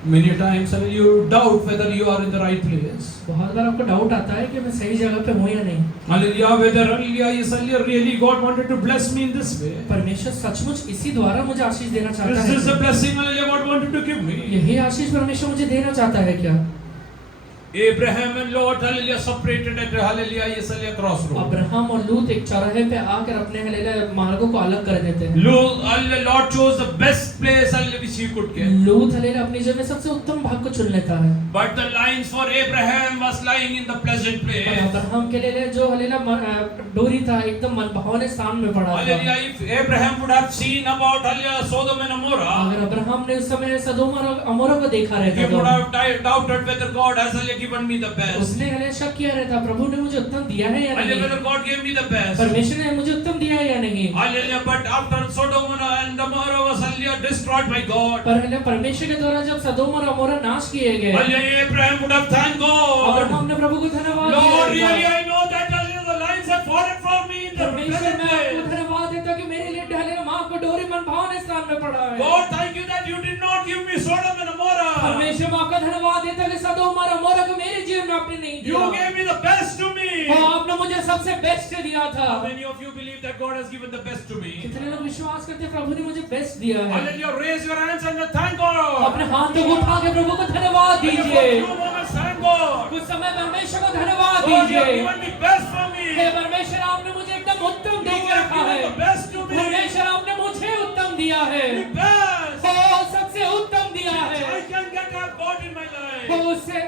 Many times you doubt whether you are in the right place. बहुत बार आपको डाउट आता है कि मैं सही जगह पे हूँ या नहीं। Hallelujah, whether hallelujah, yes, hallelujah, really God wanted to bless me in this way. परमेश्वर सचमुच इसी द्वारा मुझे आशीष देना चाहता Is this the है। blessing hallelujah God wanted to give me? यही आशीष परमेश्वर मुझे देना चाहता है क्या? Abraham and Lot hallelujah separated at hallelujah, yes, hallelujah, crossroad. Abraham और लूत एक चौराहे पे आकर अपने हलेला मार्गों को अलग कर देते हैं। Lot chose the best place hallelujah which he could get. लूत हलेला अपनी जगह में सबसे उत्तम भाग को चुन लेता है। But the lines for Abraham was lying in the pleasant और place. अब्राहम के लिए जो हलेला डोरी था एकदम मनभावने स्थान में पड़ा था। Hallelujah, if Abraham would have seen about hallelujah Sodom and Amorah, अगर अब्राहम ने उस समय सदोम और अमोरा को देखा he रहता would तो have doubted whether God has hallelujah given me the best. उसने हले शक किया रहता प्रभु ने मुझे उत्तम दिया है या Hallelujah, नहीं, whether God gave me the best. परमेश्वर ने मुझे उत्तम दिया है या नहीं। Hallelujah, but after Sodom and Amorah was hallelujah destroyed by God. पर हले परमेश्वर के द्वारा जब सदोम और अमोरा नाश किए गए, Hallelujah, Abraham would have thanked God. Abraham ने प्रभु को धन्यवाद Lord, दिया really रहता। I know that hallelujah the lines have fallen from me in the परमेश्वर present मैं आपको place. धन्यवाद देता कि मेरे लिए हलेला माँ को डोरी मनभावने स्थान में पड़ा है। God, thank you that you did not give me Sodom and Amorah. परमेश्वर मैं आपका धन्यवाद देता कि सदोम और अमोरा को मेरे जीवन में आपने नहीं You दिया, gave me the best to me. और आपने मुझे सबसे बेस्ट दिया था। How many of you believe that God has given the best to me? कितने लोग विश्वास करते हैं प्रभु ने मुझे बेस्ट दिया है? Hallelujah, raise your hands and thank God. अपने हाथों को उठा के प्रभु को धन्यवाद Hallelujah, दीजिए। for few moments thank God. कुछ समय परमेश्वर को धन्यवाद God, you have दीजिए। given me best for me. हे परमेश्वर आपने मुझे एकदम उत्तम You दे के have रखा है। given the best to me. परमेश्वर आपने मुझे उत्तम दिया है, The best. वो सबसे उत्तम दिया I है, can get have got in my life. वो उससे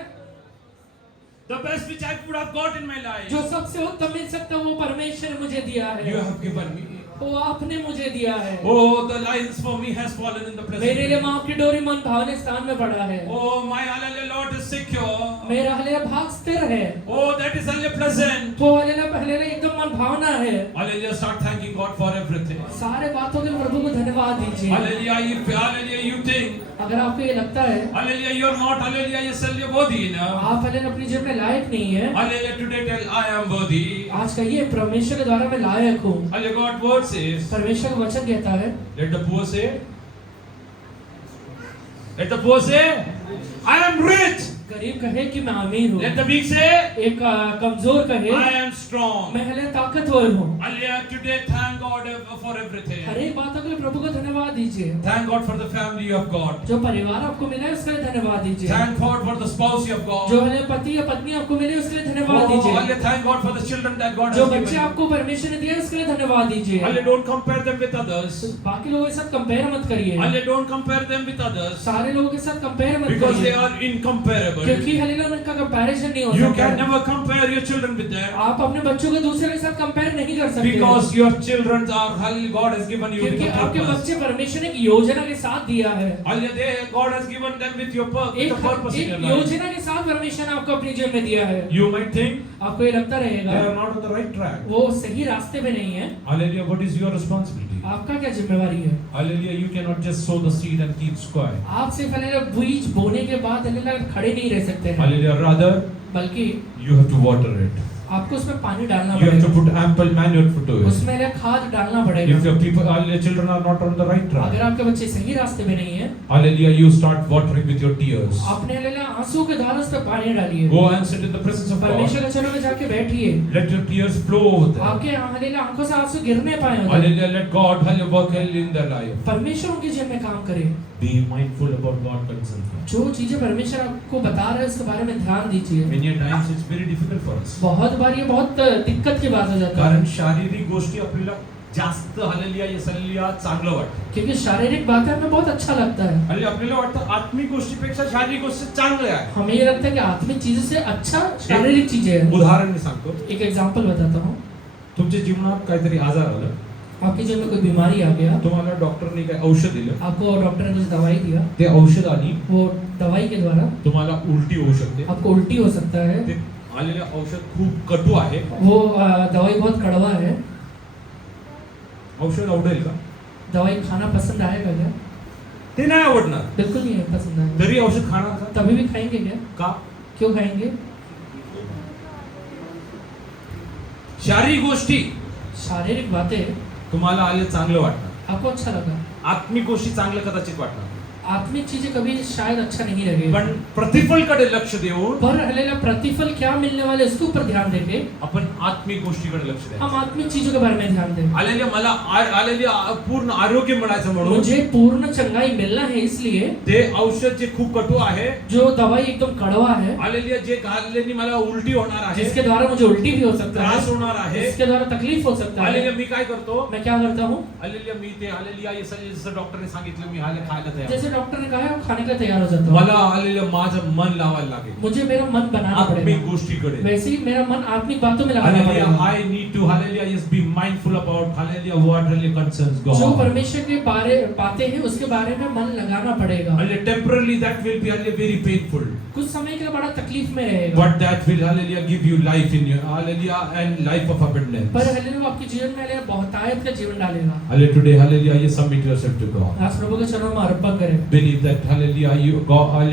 The best which I could have got in my life. जो सबसे उत्तम मिल सकता है वो परमेश्वर ने मुझे दिया You है, have given me. वो आपने मुझे दिया है। Oh, the lines for me has fallen in the present. मेरे लिए माँ की डोरी मन भावने स्थान में पड़ा है, Oh, my hallelujah Lord is secure. मेरा हलेला भाग स्थिर है, Oh, that is hallelujah pleasant. वो हलेला एकदम मन भावना है। Hallelujah, start thanking God for everything. सारे बातों के लिए प्रभु को धन्यवाद दीजिए। Hallelujah, if hallelujah you think, अगर आपको ये लगता है hallelujah you're not, hallelujah yes, hallelujah worthy enough. आप हलेला अपनी जीवन में लायक नहीं है, Hallelujah, today tell I am worthy. आज कहिए परमेश्वर के द्वारा मैं लायक हूँ। Hallelujah, God word says, परमेश्वर का वचन कहता है, let the poor say, let the poor say, I am rich. गरीब कहे कि मैं अमीर हूँ, Let the weak say, एक कमजोर कहे I am strong. मैं हले ताकतवर हूँ। Hallelujah, today thank God for everything. हर एक बातों के लिए प्रभु को धन्यवाद दीजिए। Thank God for the family you have got. जो परिवार आपको मिला है उसके लिए धन्यवाद दीजिए। Thank God for the spouse you have got. जो हले पति या पत्नी आपको मिले उसके लिए धन्यवाद Oh, दीजिए। hallelujah, thank God for the children that God जो has बच्चे given. आपको परमेश्वर ने दिया उसके लिए धन्यवाद दीजिए। Hallelujah, don't compare them with others. बाकी लोगों के साथ कंपेयर मत करिए, Hallelujah, don't compare them with others. सारे लोगों के साथ कंपेयर मत Because they करिए, are incomparable. क्योंकि हलेला उनका कंपैरिजन नहीं हो You can सकता। never compare your children with them. आप अपने बच्चों को दूसरे के साथ कंपेयर नहीं कर सकते, Because your children are, hallelujah, God has given you with क्योंकि a आपके purpose. बच्चे परमेश्वर ने एक योजना के साथ दिया है। Hallelujah, God has given them with your with a purpose in your एक life. योजना के साथ परमेश्वर ने आपको अपनी जीवन में दिया है। You might think आपको ये लगता they रहेगा are not on the right track. वो सही रास्ते पे नहीं है। Hallelujah, what is your responsibility? आपका क्या जिम्मेवारी है? Hallelujah, you cannot just sow the seed and keep quiet. आप सिर्फ हलेला बीज बोने के बाद हलेला खड़े नहीं रह सकते हैं, Hallelujah, rather बल्कि you have to water it. आपको उसमें पानी डालना You have to पड़ेगा, put ample manure to it. उसमें हलेला खाद डालना If पड़ेगा। your people, hallelujah, children are not on the right अगर track, आपके बच्चे सही रास्ते पे नहीं है, hallelujah, you start watering with your tears. आपने हलेला आंसू के धारा उस पे पानी डालिए, Go and sit in the presence of God. परमेश्वर के चरणों में जाके बैठिए, Let your tears flow over there. आपके हलेला आंखों से आंसू गिरने पाए उधर। Hallelujah, let God, hallelujah, work in their life. परमेश्वर उनके जीवन में काम करे। Be mindful about God concerns. जो चीजें परमेश्वर आपको बता रहे हैं उसके बारे में ध्यान दीजिए। Many times it's very difficult for us. बहुत बार ये बहुत दिक्कत की बात हो जाता कारण है, शारीरिक गोष्टी आपल्याला जास्त हल्लेल्या हल्लेल्या चांगलं वाटतं. क्योंकि शारीरिक बातें हमें बहुत अच्छा लगता है। हल्ली आपल्याला वाटतं आत्मिक गोष्टीपेक्षा शारीरिक गोष्टी चांगल्या आहे. हमें ये लगता है कि आत्मिक चीजों से अच्छा शारीरिक चीजें हैं। उदाहरण मी सांगतो. एक एग्जांपल बताता हूँ, तुमच्या जीवनात काहीतरी आजार आला, आपके जीवन में कोई बीमारी आ गया, तुम्हाला डॉक्टरने काय औषध दिलं, आपको डॉक्टर ने कुछ दवाई दिया, ते औषध आली वो दवाई के द्वारा तुम्हाला उलटी होऊ शकते. आपको उल्टी हो सकता है, ते आलेलं औषध खूप कटू आहे. वो दवाई बहुत कड़वा है, औषध आवडेल का? दवाई खाना पसंद आएगा क्या? ते नाही आवडणार. बिल्कुल नहीं पसंद आएगा। तरी औषध खाणार का? तभी भी खाएंगे क्या? का? क्यों खाएंगे? शारीरिक गोष्टी शारीरिक बातें तुम्हाला आले चांगलं वाटणार, आपको अच्छा लगा, आत्मिक गोष्टी चांगलं कदाचित वाटणार. आत्मिक चीजें कभी शायद अच्छा नहीं लगेगा, पण प्रतिफलकडे लक्ष देऊन पर हलेला प्रतिफल क्या मिलने वाले उसके ऊपर ध्यान देके आपण आत्मिक गोष्टीकडे लक्ष द्यायचं. हम आत्मिक चीजों के बारे में ध्यान दें. हालेलुया. मला हालेलुया पूर्ण आरोग्य मिळायचं म्हणून मुझे पूर्ण चंगाई मिलना है, इसलिए ते औषध जे खूप कटू आहे, जो दवाई एकदम कड़वा है, हालेलुया, जे खाल्ल्याने मला उलटी होणार आहे, जिसके द्वारा मुझे उल्टी भी हो सकता त्रास है, होणार आहे, जिसके द्वारा तकलीफ हो सकता हालेलुया, है, मी काय करतो? मैं क्या करता हूँ? हालेलुया, मी ते हालेलुया जसं डॉक्टरने सांगितलं मी खायला तयार. जैसे डॉक्टर ने कहा है, वो खाने के लिए तैयार हो जाता हूँ. मला हालेलुया माझं मन लावायला लागेल मुझे मेरा मन बनाना आत्मिक पड़ेगा. गोष्टीकडे. वैसे ही मेरा मन आत्मिक बातों में लगाना हालेलुया, पड़ेगा. I need to hallelujah yes be mindful about hallelujah what really concerns जो God. परमेश्वर के बारे बातें हैं उसके बारे में मन लगाना पड़ेगा. Hallelujah, temporarily that will be hallelujah very painful, कुछ समय के लिए बड़ा तकलीफ में रहेगा, but that will hallelujah give you life in your hallelujah and life of abundance. पर हालेलुया आपके जीवन में हालेलुया बहुतायत का जीवन डालेगा. Hallelujah, today hallelujah you submit yourself to God. आज प्रभु के चरणों में अर्पण करें. Believe that hallelujah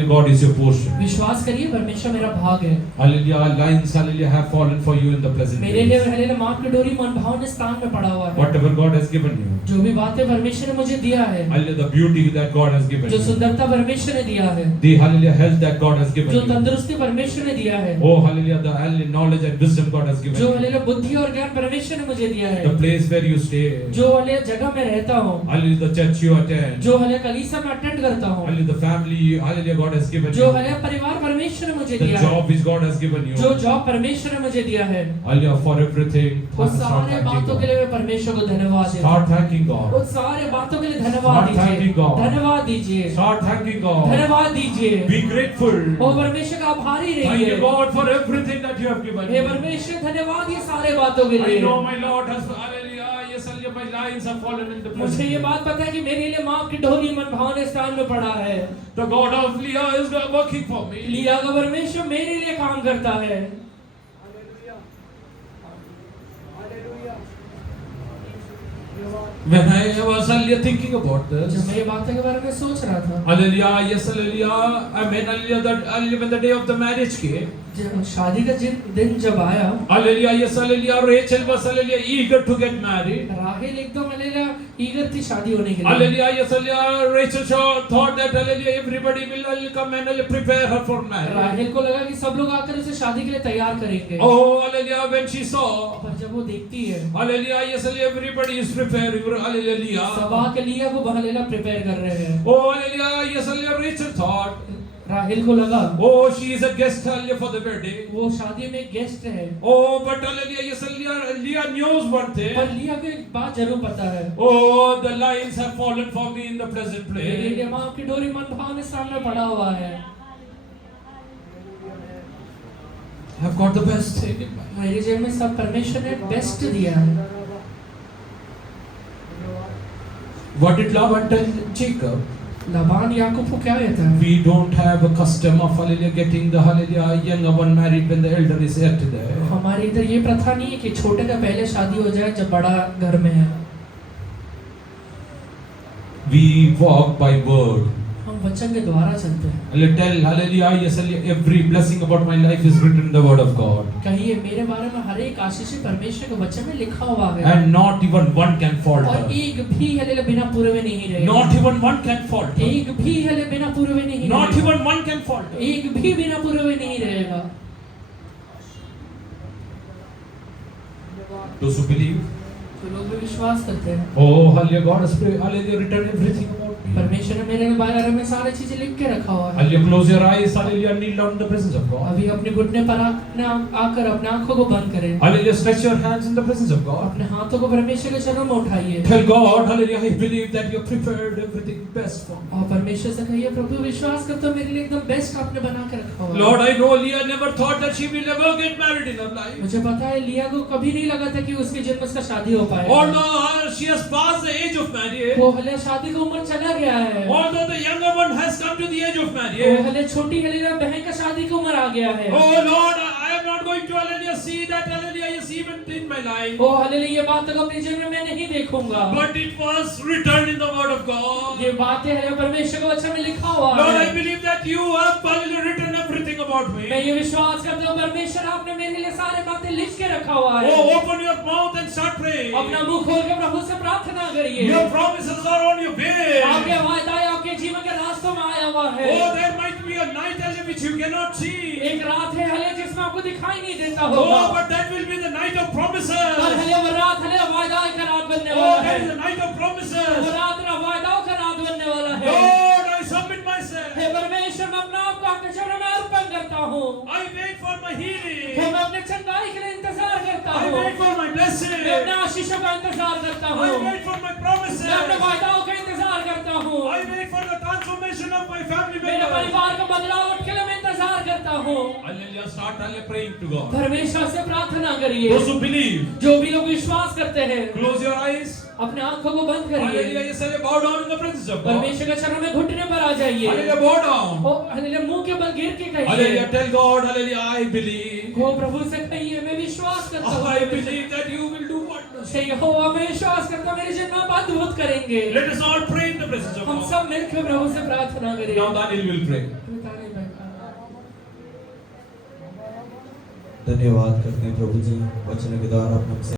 God is your portion. विश्वास करिए परमेश्वर मेरा भाग है. Hallelujah, lines, hallelujah, have fallen for you in the pleasant मेरे लिए place. हालेलुया मार्ग की डोरी मन भावने स्थान में पड़ा हुआ है. Whatever God has given you, जो भी बातें परमेश्वर ने मुझे दिया है, hallelujah, the beauty that God has given जो you, सुंदरता परमेश्वर ने दिया है, the hallelujah health that God has given जो you, तंदुरुस्ती परमेश्वर ने दिया है, oh hallelujah, the hallelujah knowledge and wisdom God has given जो you, हालेलुया बुद्धि और ज्ञान परमेश्वर ने मुझे दिया the है, place where you stay, जो हालेलुया जगह में रहता हूँ, hallelujah, the church you attend, जो हालेलुया कलीसिया में अटेंड करता हूँ, hallelujah, the family, hallelujah, God has given जो you, हालेलुया परिवार परमेश्वर ने मुझे the दिया है, job which God has given you, जो जॉब परमेश्वर ने मुझे दिया है, hallelujah, for everything. उस Start सारे thanking बातों के God. लिए मैं परमेश्वर को धन्यवाद देता हूँ. Start thanking God. उस सारे बातों के लिए धन्यवाद Start thanking दीजिए, God. धन्यवाद दीजिए, Start thanking God. धन्यवाद दीजिए. Be grateful. ओ परमेश्वर का आभारी Thank रहिए. you God for everything that you have given hey me. परमेश्वर धन्यवाद ये सारे बातों के I लिए. know my Lord has hallelujah. Yes, hallelujah. My lines have fallen in the मुझे presence. ये बात पता है कि मेरे लिए माँ की डोरी मन भावने स्थान में पड़ा है. The God of Leah is working for me. लिया का परमेश्वर मेरे लिए काम करता है. When I was hallelujah thinking about जब this, मैं ये बातों के बारे में सोच रहा था, hallelujah, yes, hallelujah. I mean, hallelujah, that hallelujah, when the day of the marriage came, जब शादी का दिन जब आया, hallelujah, yes, hallelujah. Rachel was hallelujah eager to get married. राहेल एकदम हालेलुया ईगर थी शादी होने के लिए. Hallelujah, yes, hallelujah. Rachel thought that hallelujah everybody will come and hallelujah, prepare her for marriage. राहेल को लगा कि सब लोग आकर उसे शादी के लिए तैयार करेंगे. Oh, hallelujah, when she saw, पर जब वो देखती है, hallelujah, yes, hallelujah, everybody is preparing, hallelujah. सभा के लिए वो हालेलुया प्रिपेयर कर रहे हैं. Oh, hallelujah, yes, hallelujah, Rachel thought, राहेल को लगा oh, she is a guest, hallelujah, for the wedding. वो शादी में एक गेस्ट है. Oh, but hallelujah, yes, hallelujah, Leah knows one thing. पर लिया को एक बात जरूर पता है. Oh, the lines have fallen for me in the present मेरे place. लिए माँ की डोरी मन भावने सामने पड़ा हुआ है. I've got the best thing in my life. मेरे जीवन में सब परमेश्वर ने बेस्ट दिया है. What did Laban tell Jacob? Laban याकूब को क्या कहता है? We don't have a custom of hallelujah getting the hallelujah younger one married when the elder is yet there. हमारे इधर ये प्रथा नहीं है कि छोटे का पहले शादी हो जाए जब बड़ा घर में है. We walk by word. हम वचन के द्वारा चलते हैं. I'll tell hallelujah, yes, hallelujah, every blessing about my life is written in the word of God. कहिए मेरे बारे में हर एक आशीष परमेश्वर के वचन में लिखा हुआ है. And not even one can और falter. एक भी हालेलुया बिना पूरे हुए नहीं रहेगा. Not even one can falter. एक भी हालेलुया बिना पूरे हुए नहीं Not रहेगा. even one can falter. एक भी बिना पूरे हुए नहीं रहेगा. Those who believe, जो लोग भी विश्वास करते हैं, oh hallelujah, God has hallelujah written everything about me. परमेश्वर ने मेरे बारे में सारी चीजें लिख के रखा हुआ है. Hallelujah, close your eyes, hallelujah, kneel down in the presence of God. अभी अपने घुटने पर आकर अपने आंखों को बंद करें. Hallelujah, stretch your hands in the presence of God. अपने हाथों को परमेश्वर के चरणों में उठाइए. Tell God, hallelujah, I believe that you have prepared everything best for me. और परमेश्वर से कहिए प्रभु विश्वास करता हूं मेरे लिए एकदम बेस्ट आपने बना के रखा हुआ है. Lord, I know Leah never thought that she will ever get married in her life. मुझे पता है लिया को कभी नहीं लगा था कि उसके जन्म से शादी हो पाए. Although she has passed the age of marriage, वो हले शादी की उम्र चला गया है. although the younger one has come to the age of वो marriage, हले छोटी हले बहन का शादी की उम्र आ गया है. oh Lord, I am not going to hallelujah see that hallelujah is even in my life. वो हले ये बात तो अपने जीवन में मैं नहीं देखूंगा. But it was written in the word of God. ये बातें हले परमेश्वर के वचन में लिखा हुआ Lord, I है. believe that you have hallelujah written everything about me. मैं ये विश्वास करता हूँ परमेश्वर आपने मेरे लिए सारे बातें लिख के रखा हुआ है. Oh, open your mouth and start praying. अपना मुंह खोल के प्रभु से प्रार्थना करिए. Your promises are on your way. आपके वायदाएं आपके जीवन के रास्तों समय आया हुआ है। Oh, there might be a night as which you cannot see. एक रात है हले जिसमें आपको दिखाई नहीं देता होगा। Oh, but that will be the night of और promises. हले वो रात हले वायदा का रात बनने Oh, वाला that है। is the night of वो promises. रात ना वायदाओं का रात बनने वाला है। Lord, I submit myself. हे परमेश्वर, मैं अपने आप को आपके चरणों में अर्पण करता हूँ। I wait for my healing. हे मैं अपने चंगाई के लिए इंतजार करता I हूँ। wait for my blessing. मैं अपने आशीषों का इंतजार करता I हूँ। wait for my मैं अपने promises. वायदाओं का इंतजार करता हूँ। I wait for the transformation of my family मेरे members. परिवार का बदलाव के लिए मैं इंतजार करता हूँ। Hallelujah, start hallelujah praying to God. परमेश्वर से प्रार्थना करिए। Those who believe, जो भी लोग विश्वास करते हैं, close your eyes. अपने आंखों को बंद Hallelujah, करिए। yes, hallelujah, bow down in the presence of God. परमेश्वर के चरणों में घुटने पर आ जाइए। Hallelujah, bow down. ओ हालेलुया, मुंह के बल गिर के कहिए। Hallelujah, tell God, hallelujah, I believe. हो प्रभु से कहिए, मैं विश्वास करता हूँ। I believe that you will do wonders. हे यहोवा, मैं विश्वास करता हूँ मेरे जीवन में आप अद्भुत करेंगे। Let us all pray in the presence of हम God. सब मिलकर प्रभु से प्रार्थना करें। Now Daniel will pray. धन्यवाद करते हैं प्रभु जी, वचन के द्वारा अपने